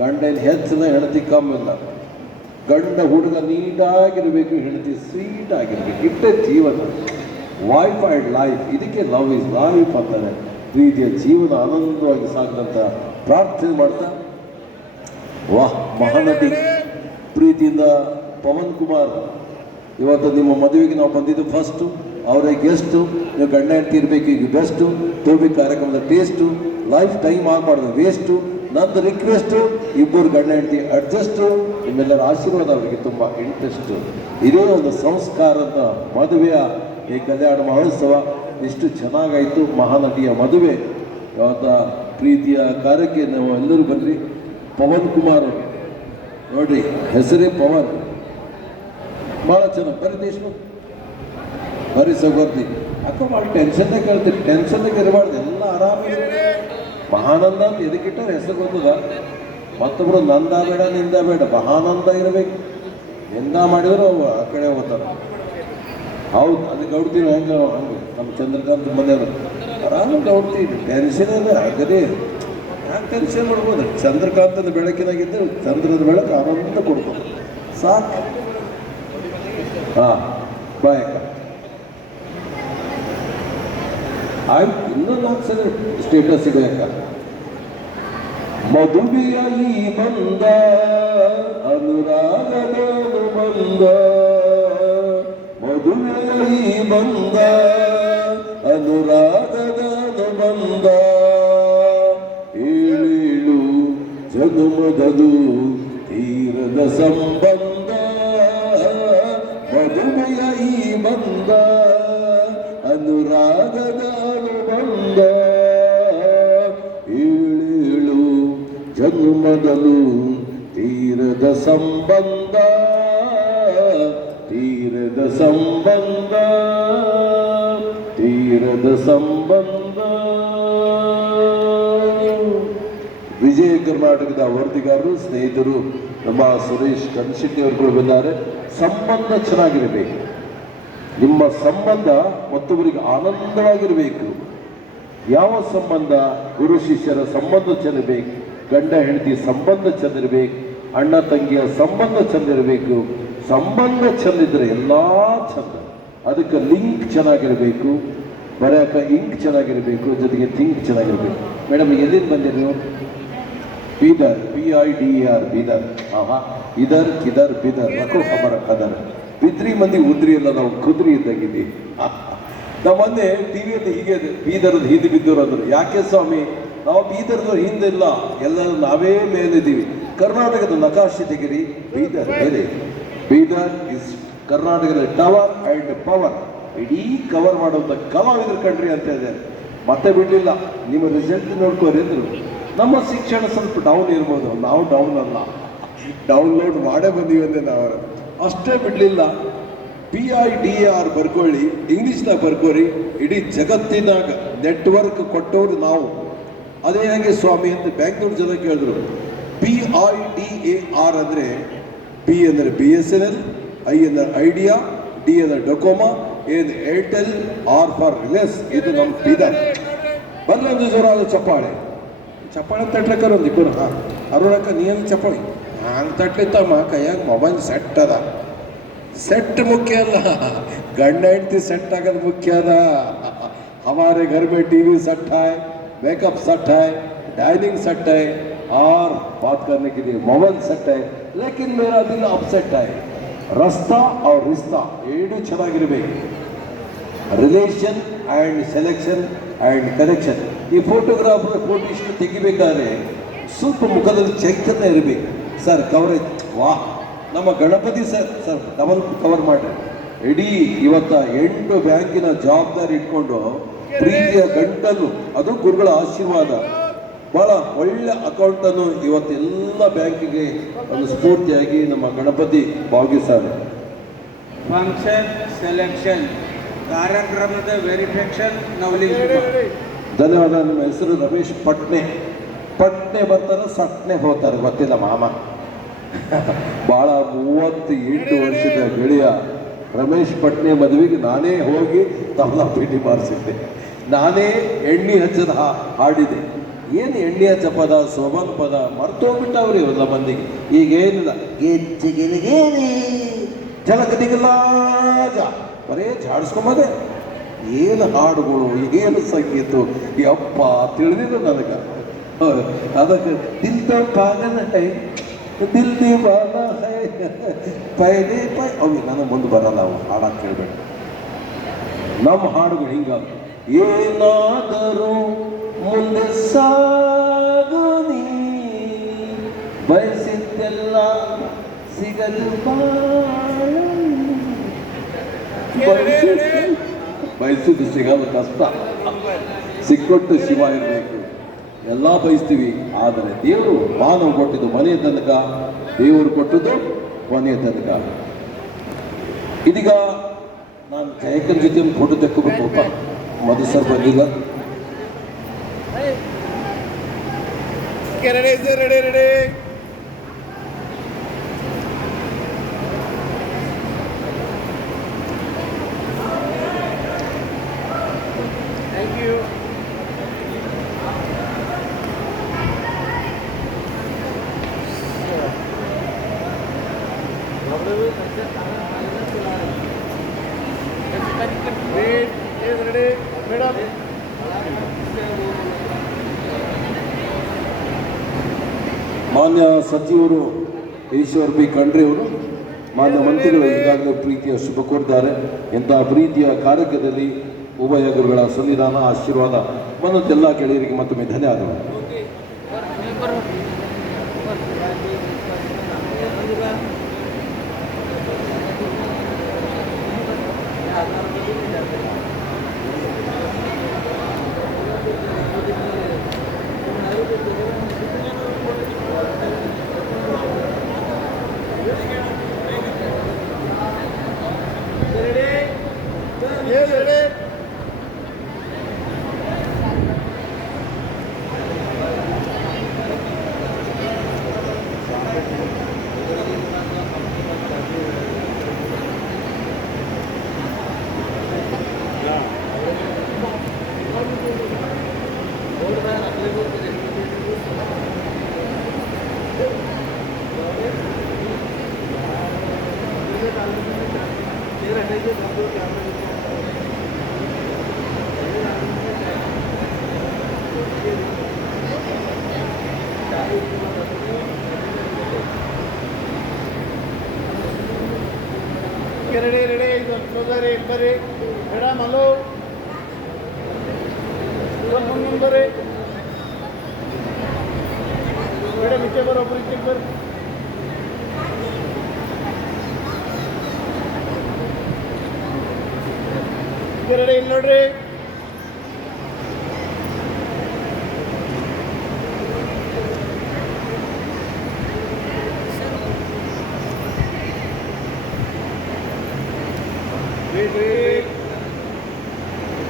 ಗಂಡ ಹೆಚ್ಚಿನ ಹೆಂಡತಿ ಕಮ್ಮಿಲ್ಲ. ಗಂಡ ಹುಡುಗ ನೀಟಾಗಿರಬೇಕು, ಹೆಂಡತಿ ಸ್ವೀಟ್ ಆಗಿರಬೇಕು. ಇಟ್ಟೇ ಜೀವನ, ವೈಫೈಡ್ ಲೈಫ್. ಇದಕ್ಕೆ ಲವ್ ಇಸ್ ಲೈಫ್ ಅಂತಾರೆ. ಪ್ರೀತಿಯ ಜೀವನ ಆನಂದವಾಗಿ ಸಾಗದಂತ ಪ್ರಾರ್ಥನೆ ಮಾಡ್ತಾ, ವಾಹ್, ಮಹಾನಟಿ ಪ್ರೀತಿಯಿಂದ ಪವನ್ ಕುಮಾರ್, ಇವತ್ತು ನಿಮ್ಮ ಮದುವೆಗೆ ನಾವು ಬಂದಿದ್ದು ಫಸ್ಟು, ಅವರೇ ಗೆಸ್ಟು. ನೀವು ಗಂಡ ಹೆಂಡತಿ ಇರಬೇಕು, ಈಗ ಬೆಸ್ಟು. ತೋಬಿ ಕಾರ್ಯಕ್ರಮದ ಟೇಸ್ಟು, ಲೈಫ್ ಟೈಮ್ ಆಗಬಾರ್ದು, ವೇಸ್ಟು. ನಂದು ರಿಕ್ವೆಸ್ಟು, ಇಬ್ಬರು ಗಂಡ ಹೆಂಡತಿ ಅಡ್ಜಸ್ಟು. ನಿಮ್ಮೆಲ್ಲರ ಆಶೀರ್ವಾದ ಅವರಿಗೆ ತುಂಬ ಇಂಟ್ರೆಸ್ಟು. ಇದೇ ಒಂದು ಸಂಸ್ಕಾರದ ಮದುವೆಯ ಈ ಕಲ್ಯಾಣ ಮಹೋತ್ಸವ ಇಷ್ಟು ಚೆನ್ನಾಗಾಯಿತು. ಮಹಾನಟಿಯ ಮದುವೆ ಇವತ್ತು ಪ್ರೀತಿಯ ಕಾರ್ಯಕ್ಕೆ ನಾವು ಎಲ್ಲರೂ ಬನ್ನಿ. ಪವನ್ ಕುಮಾರ್ ನೋಡ್ರಿ, ಹೆಸರೇ ಪವನ್, ಭಾಳ ಚೆನ್ನಾಗಿ ಬರ್ರಿ ದೇಶಮುಖ್, ಬರ್ರಿ ಸೌಗರ್ತಿ. ಅಕ್ಕ ಭಾಳ ಟೆನ್ಷನ್ನೇ ಕೇಳ್ತೀರಿ, ಟೆನ್ಷನ್ನಾಗ ಇರಬಾರ್ದು, ಎಲ್ಲ ಆರಾಮಿದೆ. ಮಹಾನಂದ ಅಂತ ಎದಕ್ಕಿಟ್ಟಾರೆ ಹೆಸರು ಗೊತ್ತದ? ಮತ್ತೊಬ್ರು ನಂದ ಬೇಡ ನಿಂದ ಬೇಡ, ಮಹಾನಂದ ಇರಬೇಕು. ನಿಂದ ಮಾಡಿದ್ರು ಅವು ಆ ಕಡೆ ಹೋಗ್ತಾರೆ. ಹೌದು, ಅದು ಗೌಡ್ತೀವಿ ಹಂಗೆ ಹಂಗೆ ನಮ್ಮ ಚಂದ್ರಕಾಂತ್ ಮನೆಯವರು ಆರಾಮಾಗಿ ಗೌಡ್ತೀವಿ. ಟೆನ್ಷನ್ ಇದೆ ಆಗದೇ, ಯಾಕೆ ಟೆನ್ಷನ್ ಮಾಡ್ಬೋದು? ಚಂದ್ರಕಾಂತನ ಬೆಳಕಿನಾಗಿದ್ದು ಚಂದ್ರದ ಬೆಳಕು ಆನಂದ ಕೊಡ್ಬೋದು, ಸಾಕು. ಹಾಂ, ಬಾಯಕ್ಕ ಆಯ್ತು. ಇನ್ನೂ 4 ಸಲ ಸ್ಟೇಟಸ್ ಇಡಬೇಕ. ಮದುವೆಯ ಈ ಬಂದ ಅನುರಾಗದ ಬಂದ, ಮದುವೆಯ ಈ ಬಂದ ಅನುರಾಗದ ಬಂದ, ಏಳೇಳು ಜನ್ಮದದು ತೀರದ ಸಂಬಂಧ, ಮದುವೆಯ ಈ ಬಂದ ಅನುರಾಗದ ಬಂದ, ಏಳೇಳು ಜನ್ಮದಲು ತೀರದ ಸಂಬಂಧ, ತೀರದ ಸಂಬಂಧ, ತೀರದ ಸಂಬಂಧ. ವಿಜಯ ಕರ್ನಾಟಕದ ವರದಿಗಾರರು ಸ್ನೇಹಿತರು ನಮ್ಮ ಸುರೇಶ್ ಕನ್ಶೆಟ್ಟಿ ಅವರು ಕೂಡ ಬಂದಿದ್ದಾರೆ. ಸಂಬಂಧ ಚೆನ್ನಾಗಿರಬೇಕು, ನಿಮ್ಮ ಸಂಬಂಧ ಮತ್ತೊಬ್ಬರಿಗೆ ಆನಂದವಾಗಿರಬೇಕು. ಯಾವ ಸಂಬಂಧ? ಗುರು ಶಿಷ್ಯರ ಸಂಬಂಧ ಚೆಂದಿರಬೇಕು, ಗಂಡ ಹೆಂಡತಿ ಸಂಬಂಧ ಚೆಂದಿರಬೇಕು, ಅಣ್ಣ ತಂಗಿಯ ಸಂಬಂಧ ಚೆಂದಿರಬೇಕು. ಸಂಬಂಧ ಚೆಂದಿದ್ರೆ ಎಲ್ಲ ಚಂದ. ಅದಕ್ಕೆ ಲಿಂಕ್ ಚೆನ್ನಾಗಿರಬೇಕು, ಬರೆಯಕ ಇಂಕ್ ಚೆನ್ನಾಗಿರಬೇಕು, ಜೊತೆಗೆ ಥಿಂಕ್ ಚೆನ್ನಾಗಿರಬೇಕು. ಮೇಡಮ್ ಎಲ್ಲಿಂದ ಬಂದಿರಿ ನೀವು? ಬೀದರ್, BIDER ಬೀದರ್. ಇದರ್ ಕಿದರ್ ಬಿದರ್ ನಕೋ ಹಮರ ಕದರ್. ಬಿದ್ರಿ ಮಂದಿ ಉದ್ರಿ ಎಲ್ಲ ನಾವು ಕುದ್ರಿ ಇದ್ದಾಗಿದ್ದೀವಿ. ನಮ್ಮ ಮೊನ್ನೆ ಟಿವಿಯಲ್ಲಿ ಹೀಗೆ ಬೀದರ್ದು ಹಿಂದೆ ಬಿದ್ದವರು ಅಂದರು. ಯಾಕೆ ಸ್ವಾಮಿ? ನಾವು ಬೀದರ್ದು ಹಿಂದಿಲ್ಲ, ಎಲ್ಲರೂ ನಾವೇ ಮೇಲಿದ್ದೀವಿ. ಕರ್ನಾಟಕದ ನಕಾಶೆ ತೆಗಿರಿ, ಬೀದರ್ ಬೇರೆ. ಬೀದರ್ ಇಸ್ ಕರ್ನಾಟಕದ ಟವರ್ ಆ್ಯಂಡ್ ಪವರ್. ಇಡೀ ಕವರ್ ಮಾಡುವಂಥ ಕಲಾವಿದ್ರ ಕಂಡ್ರಿ ಅಂತ ಹೇಳಿದೆ. ಮತ್ತೆ ಬಿಡಲಿಲ್ಲ, ನಿಮ್ಮ ರಿಸಲ್ಟ್ ನೋಡ್ಕೋರಿ ಅಂದರು. ನಮ್ಮ ಶಿಕ್ಷಣ ಸ್ವಲ್ಪ ಡೌನ್ ಇರ್ಬೋದು, ನಾವು ಡೌನ್ ಅಲ್ಲ, ಡೌನ್ಲೋಡ್ ಮಾಡೇ ಬಂದೀವಿ ಅಂದೆ ನಾವು. ಅಷ್ಟೇ ಬಿಡಲಿಲ್ಲ, BIDER ಬರ್ಕೊಳ್ಳಿ, ಇಂಗ್ಲೀಷ್ನಾಗ ಬರ್ಕೋರಿ. ಇಡೀ ಜಗತ್ತಿನಾಗ ನೆಟ್ವರ್ಕ್ ಕೊಟ್ಟವ್ರು ನಾವು. ಅದೇ ಹಾಗೆ ಸ್ವಾಮಿ ಅಂತ ಬ್ಯಾಂಗ್ಳೂರು ಜನ ಕೇಳಿದ್ರು. BIDER ಅಂದರೆ B ಅಂದರೆ BSNL, I ಅಂದರೆ ಐಡಿಯಾ, D ಅಂದರೆ ಡೊಕೋಮಾ, A ಅಂದರೆ ಏರ್ಟೆಲ್, R ಫಾರ್ ರಿಲಯನ್ಸ್. ಇದು ನಮ್ಮ ಬೀದರ್. ಬಂದೊಂದು ಜೋರ ಅದು ಚಪ್ಪಾಳೆ ಚಪ್ಪಾಳೆ ತಟ್ಲಕ್ಕರ ಒಂದು ಇಬ್ಬರು. ಅರುಣಕ್ಕ ನೀನು ಚಪ್ಪಾಳಿ ಹಂಗೆ ತಟ್ಲಿತ್ತಮ್ಮ, ಕೈಯಾಗ ಮೊಬೈಲ್ ಸೆಟ್ ಅದ. ಸೆಟ್ ಮುಖ್ಯ ಅಲ್ಲ, ಗಂಡ ಹೆಂಡತಿ ಸೆಟ್ ಆಗೋದು ಮುಖ್ಯ ಅದ. हमारे घर में TV सेट है, मेकअप सेट है, डाइनिंग सेट है और बात करने के लिए मोबाइल सेट है. लेकिन मेरा दिल अपसेट है. रास्ता और रिश्ता ಎರಡು ಚೆನ್ನಾಗಿರಬೇಕು. Relation and selection and connection. ಈ ಫೋಟೋಗ್ರಾಫರ್ ಫೋಟೋ ಇಷ್ಟು ತೆಗಿಬೇಕಾದ್ರೆ ಸ್ವಲ್ಪ ಮುಖದಲ್ಲಿ ಚೈತನ್ಯ ಇರಬೇಕು. ಸರ್ ಕವರೇಜ್ ವಾಹ್. ನಮ್ಮ ಗಣಪತಿ ಸರ್ ಡಬಲ್ ಕವರ್ ಮಾಡ್ರಿ. ಇಡೀ ಇವತ್ತ 8 ಬ್ಯಾಂಕಿನ ಜವಾಬ್ದಾರಿ ಇಟ್ಕೊಂಡು ಪ್ರೀತಿಯ ಗಂಟನ್ನು, ಅದು ಗುರುಗಳ ಆಶೀರ್ವಾದ. ಭಾಳ ಒಳ್ಳೆ ಅಕೌಂಟನ್ನು ಇವತ್ತೆಲ್ಲ ಬ್ಯಾಂಕಿಗೆ ಒಂದು ಸ್ಫೂರ್ತಿಯಾಗಿ ನಮ್ಮ ಗಣಪತಿ ಭಾಗಿಸ್ತಾರೆ. ಫಂಕ್ಷನ್ ಸೆಲೆಕ್ಷನ್, ಕಾರ್ಯಕ್ರಮದ ವೆರಿಫಿಕೇಶನ್ ನವಲಿಂಗ. ಧನ್ಯವಾದ. ನಿಮ್ಮ ಹೆಸರು ರಮೇಶ್ ಪಟ್ನೆ. ಪಟ್ನೆ ಬರ್ತಾರೆ, ಸಟ್ನೆ ಹೋಗ್ತಾರೆ, ಗೊತ್ತಿಲ್ಲ ಮಾಮ. ಭಾಳ 38 ವರ್ಷದ ಗೆಳೆಯ ರಮೇಶ್ ಪಟ್ನೆ ಮದುವೆಗೆ ನಾನೇ ಹೋಗಿ ತಬಲಾ ಪೀಟಿ ಮಾಡಿಸಿದ್ದೆ. ನಾನೇ ಎಣ್ಣೆ ಹಚ್ಚದ ಹಾಡಿದೆ. ಏನು ಎಣ್ಣೆ ಹಚ್ಚ ಪದ, ಸೋಬಾನ್ ಪದ ಮರ್ತೋಗ್ಬಿಟ್ಟವ್ರಿ ಎಲ್ಲ ಮಂದಿಗೆ. ಈಗೇನಿಲ್ಲ, ಗೆಜ್ಜೆಗೆಲಿಗೇರಿ ಜಲಕದಿಗಲಾಜ ಬರೇ ಜಾಡಿಸ್ಕೊಂಬದೆ. ಏನು ಹಾಡುಗಳು, ಏನು ಸಂಗೀತ, ಯಪ್ಪ ತಿಳಿದಿಲ್ಲ ನನಗೆ. ಅದಕ್ಕೆ ದಿಲ್ ತೋ ಪಾಗಲ್ ಹೈ, ದಿಲ್ ದೀವಾನ ಹೈ, ಪೈಲೆ ಪೈ ಅವು ನನಗೆ ಮುಂದೆ ಬರಲ್ಲ, ಅವು ಹಾಡಕ್ಕೆ ಕೇಳಬೇಡ. ನಮ್ಮ ಹಾಡುಗಳು ಹಿಂಗಾಗ. ಏನಾದರೂ ಮುಂದೆ ಸಾಗು ನೀ, ಬಯಸಿದ್ದೆಲ್ಲ ಸಿಗಲು ಬಯಸಿದ್ದು ಸಿಗಲು ಕಷ್ಟ, ಸಿಕ್ಕೊಟ್ಟು ಶಿವ ಇರಬೇಕು. ಎಲ್ಲ ಬಯಸ್ತೀವಿ. ಆದರೆ ದೇವರು ಮಾನವ ಕೊಟ್ಟಿದ್ದು ಮನೆಯ ತನಕ, ದೇವರು ಕೊಟ್ಟದ್ದು ಕೊನೆಯ ತನಕ. ಇದೀಗ ನಾನು ಜಯಕನ್ ಜೊತೆ ಒಂದು ಫೋಟೋ ತೆಕ್ಕೋಬೇಕಪ್ಪ. ಮಧು ಸರ್ ಬಂದಿಲ್ಲ. Ready madam. ಮಾನ್ಯ ಸಚಿವರು ಈಶ್ವರ್ ಬಿ ಖಂಡ್ರೆ ಅವರು, ಮಾನ್ಯ ಮಂತ್ರಿಗಳು ಈಗಾಗಲೇ ಪ್ರೀತಿಯ ಶುಭ ಕೋರಿದ್ದಾರೆ. ಇಂತಹ ಪ್ರೀತಿಯ ಕಾರ್ಯಕ್ರಮದಲ್ಲಿ ಉಭಯ ಗುರುಗಳ ಸನ್ನಿಧಾನ ಆಶೀರ್ವಾದ ಮನೋದೆಲ್ಲ ಗೆಳೆಯರಿಗೆ ಮತ್ತೊಮ್ಮೆ ಧನ್ಯವಾದಗಳು. ರೆಡಿ ಬರ್ರಿ ಮೇಡಮ್. ಹಲೋ ಮುಂದೆ ಬರ್ರಿ ಮೇಡಮ್. ಈಚೆ ಬರ್ರಿ, ಒಬ್ರು ಈಚೆ ಬರ್ರಿ. ರೆಡಿ ಇಲ್ಲಿ ನೋಡ್ರಿ.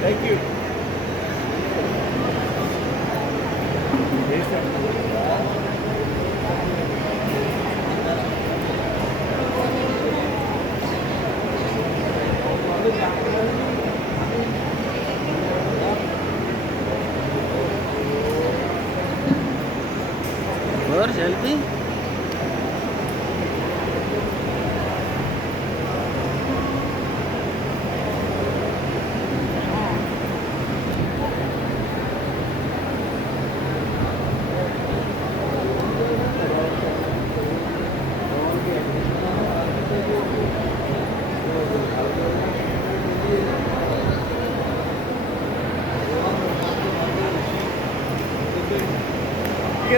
Thank you. और सेल्फी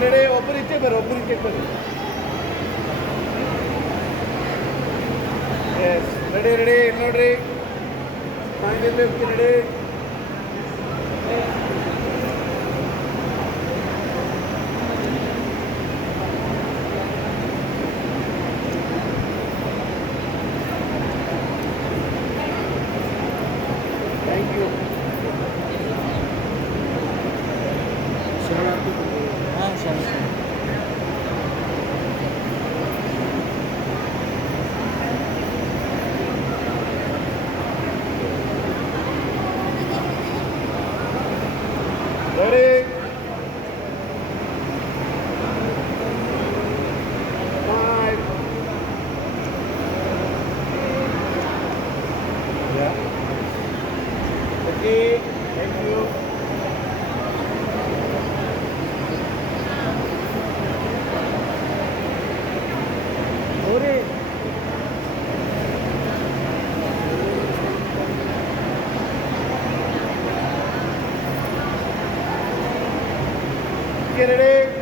ರೆಡಿ. ಒಬ್ಬರು ಈಚೆ ಬರ್ರಿ, ಒಬ್ಬರು ಈಚೆ ಬರ್ರಿ. ಎಸ್ ರೆಡಿ ರೆಡಿ ನೋಡ್ರಿ. ರೆಡಿ. Thank you. हाँ sir Ready? Five. Yeah. Okay. Thank you. Get it in.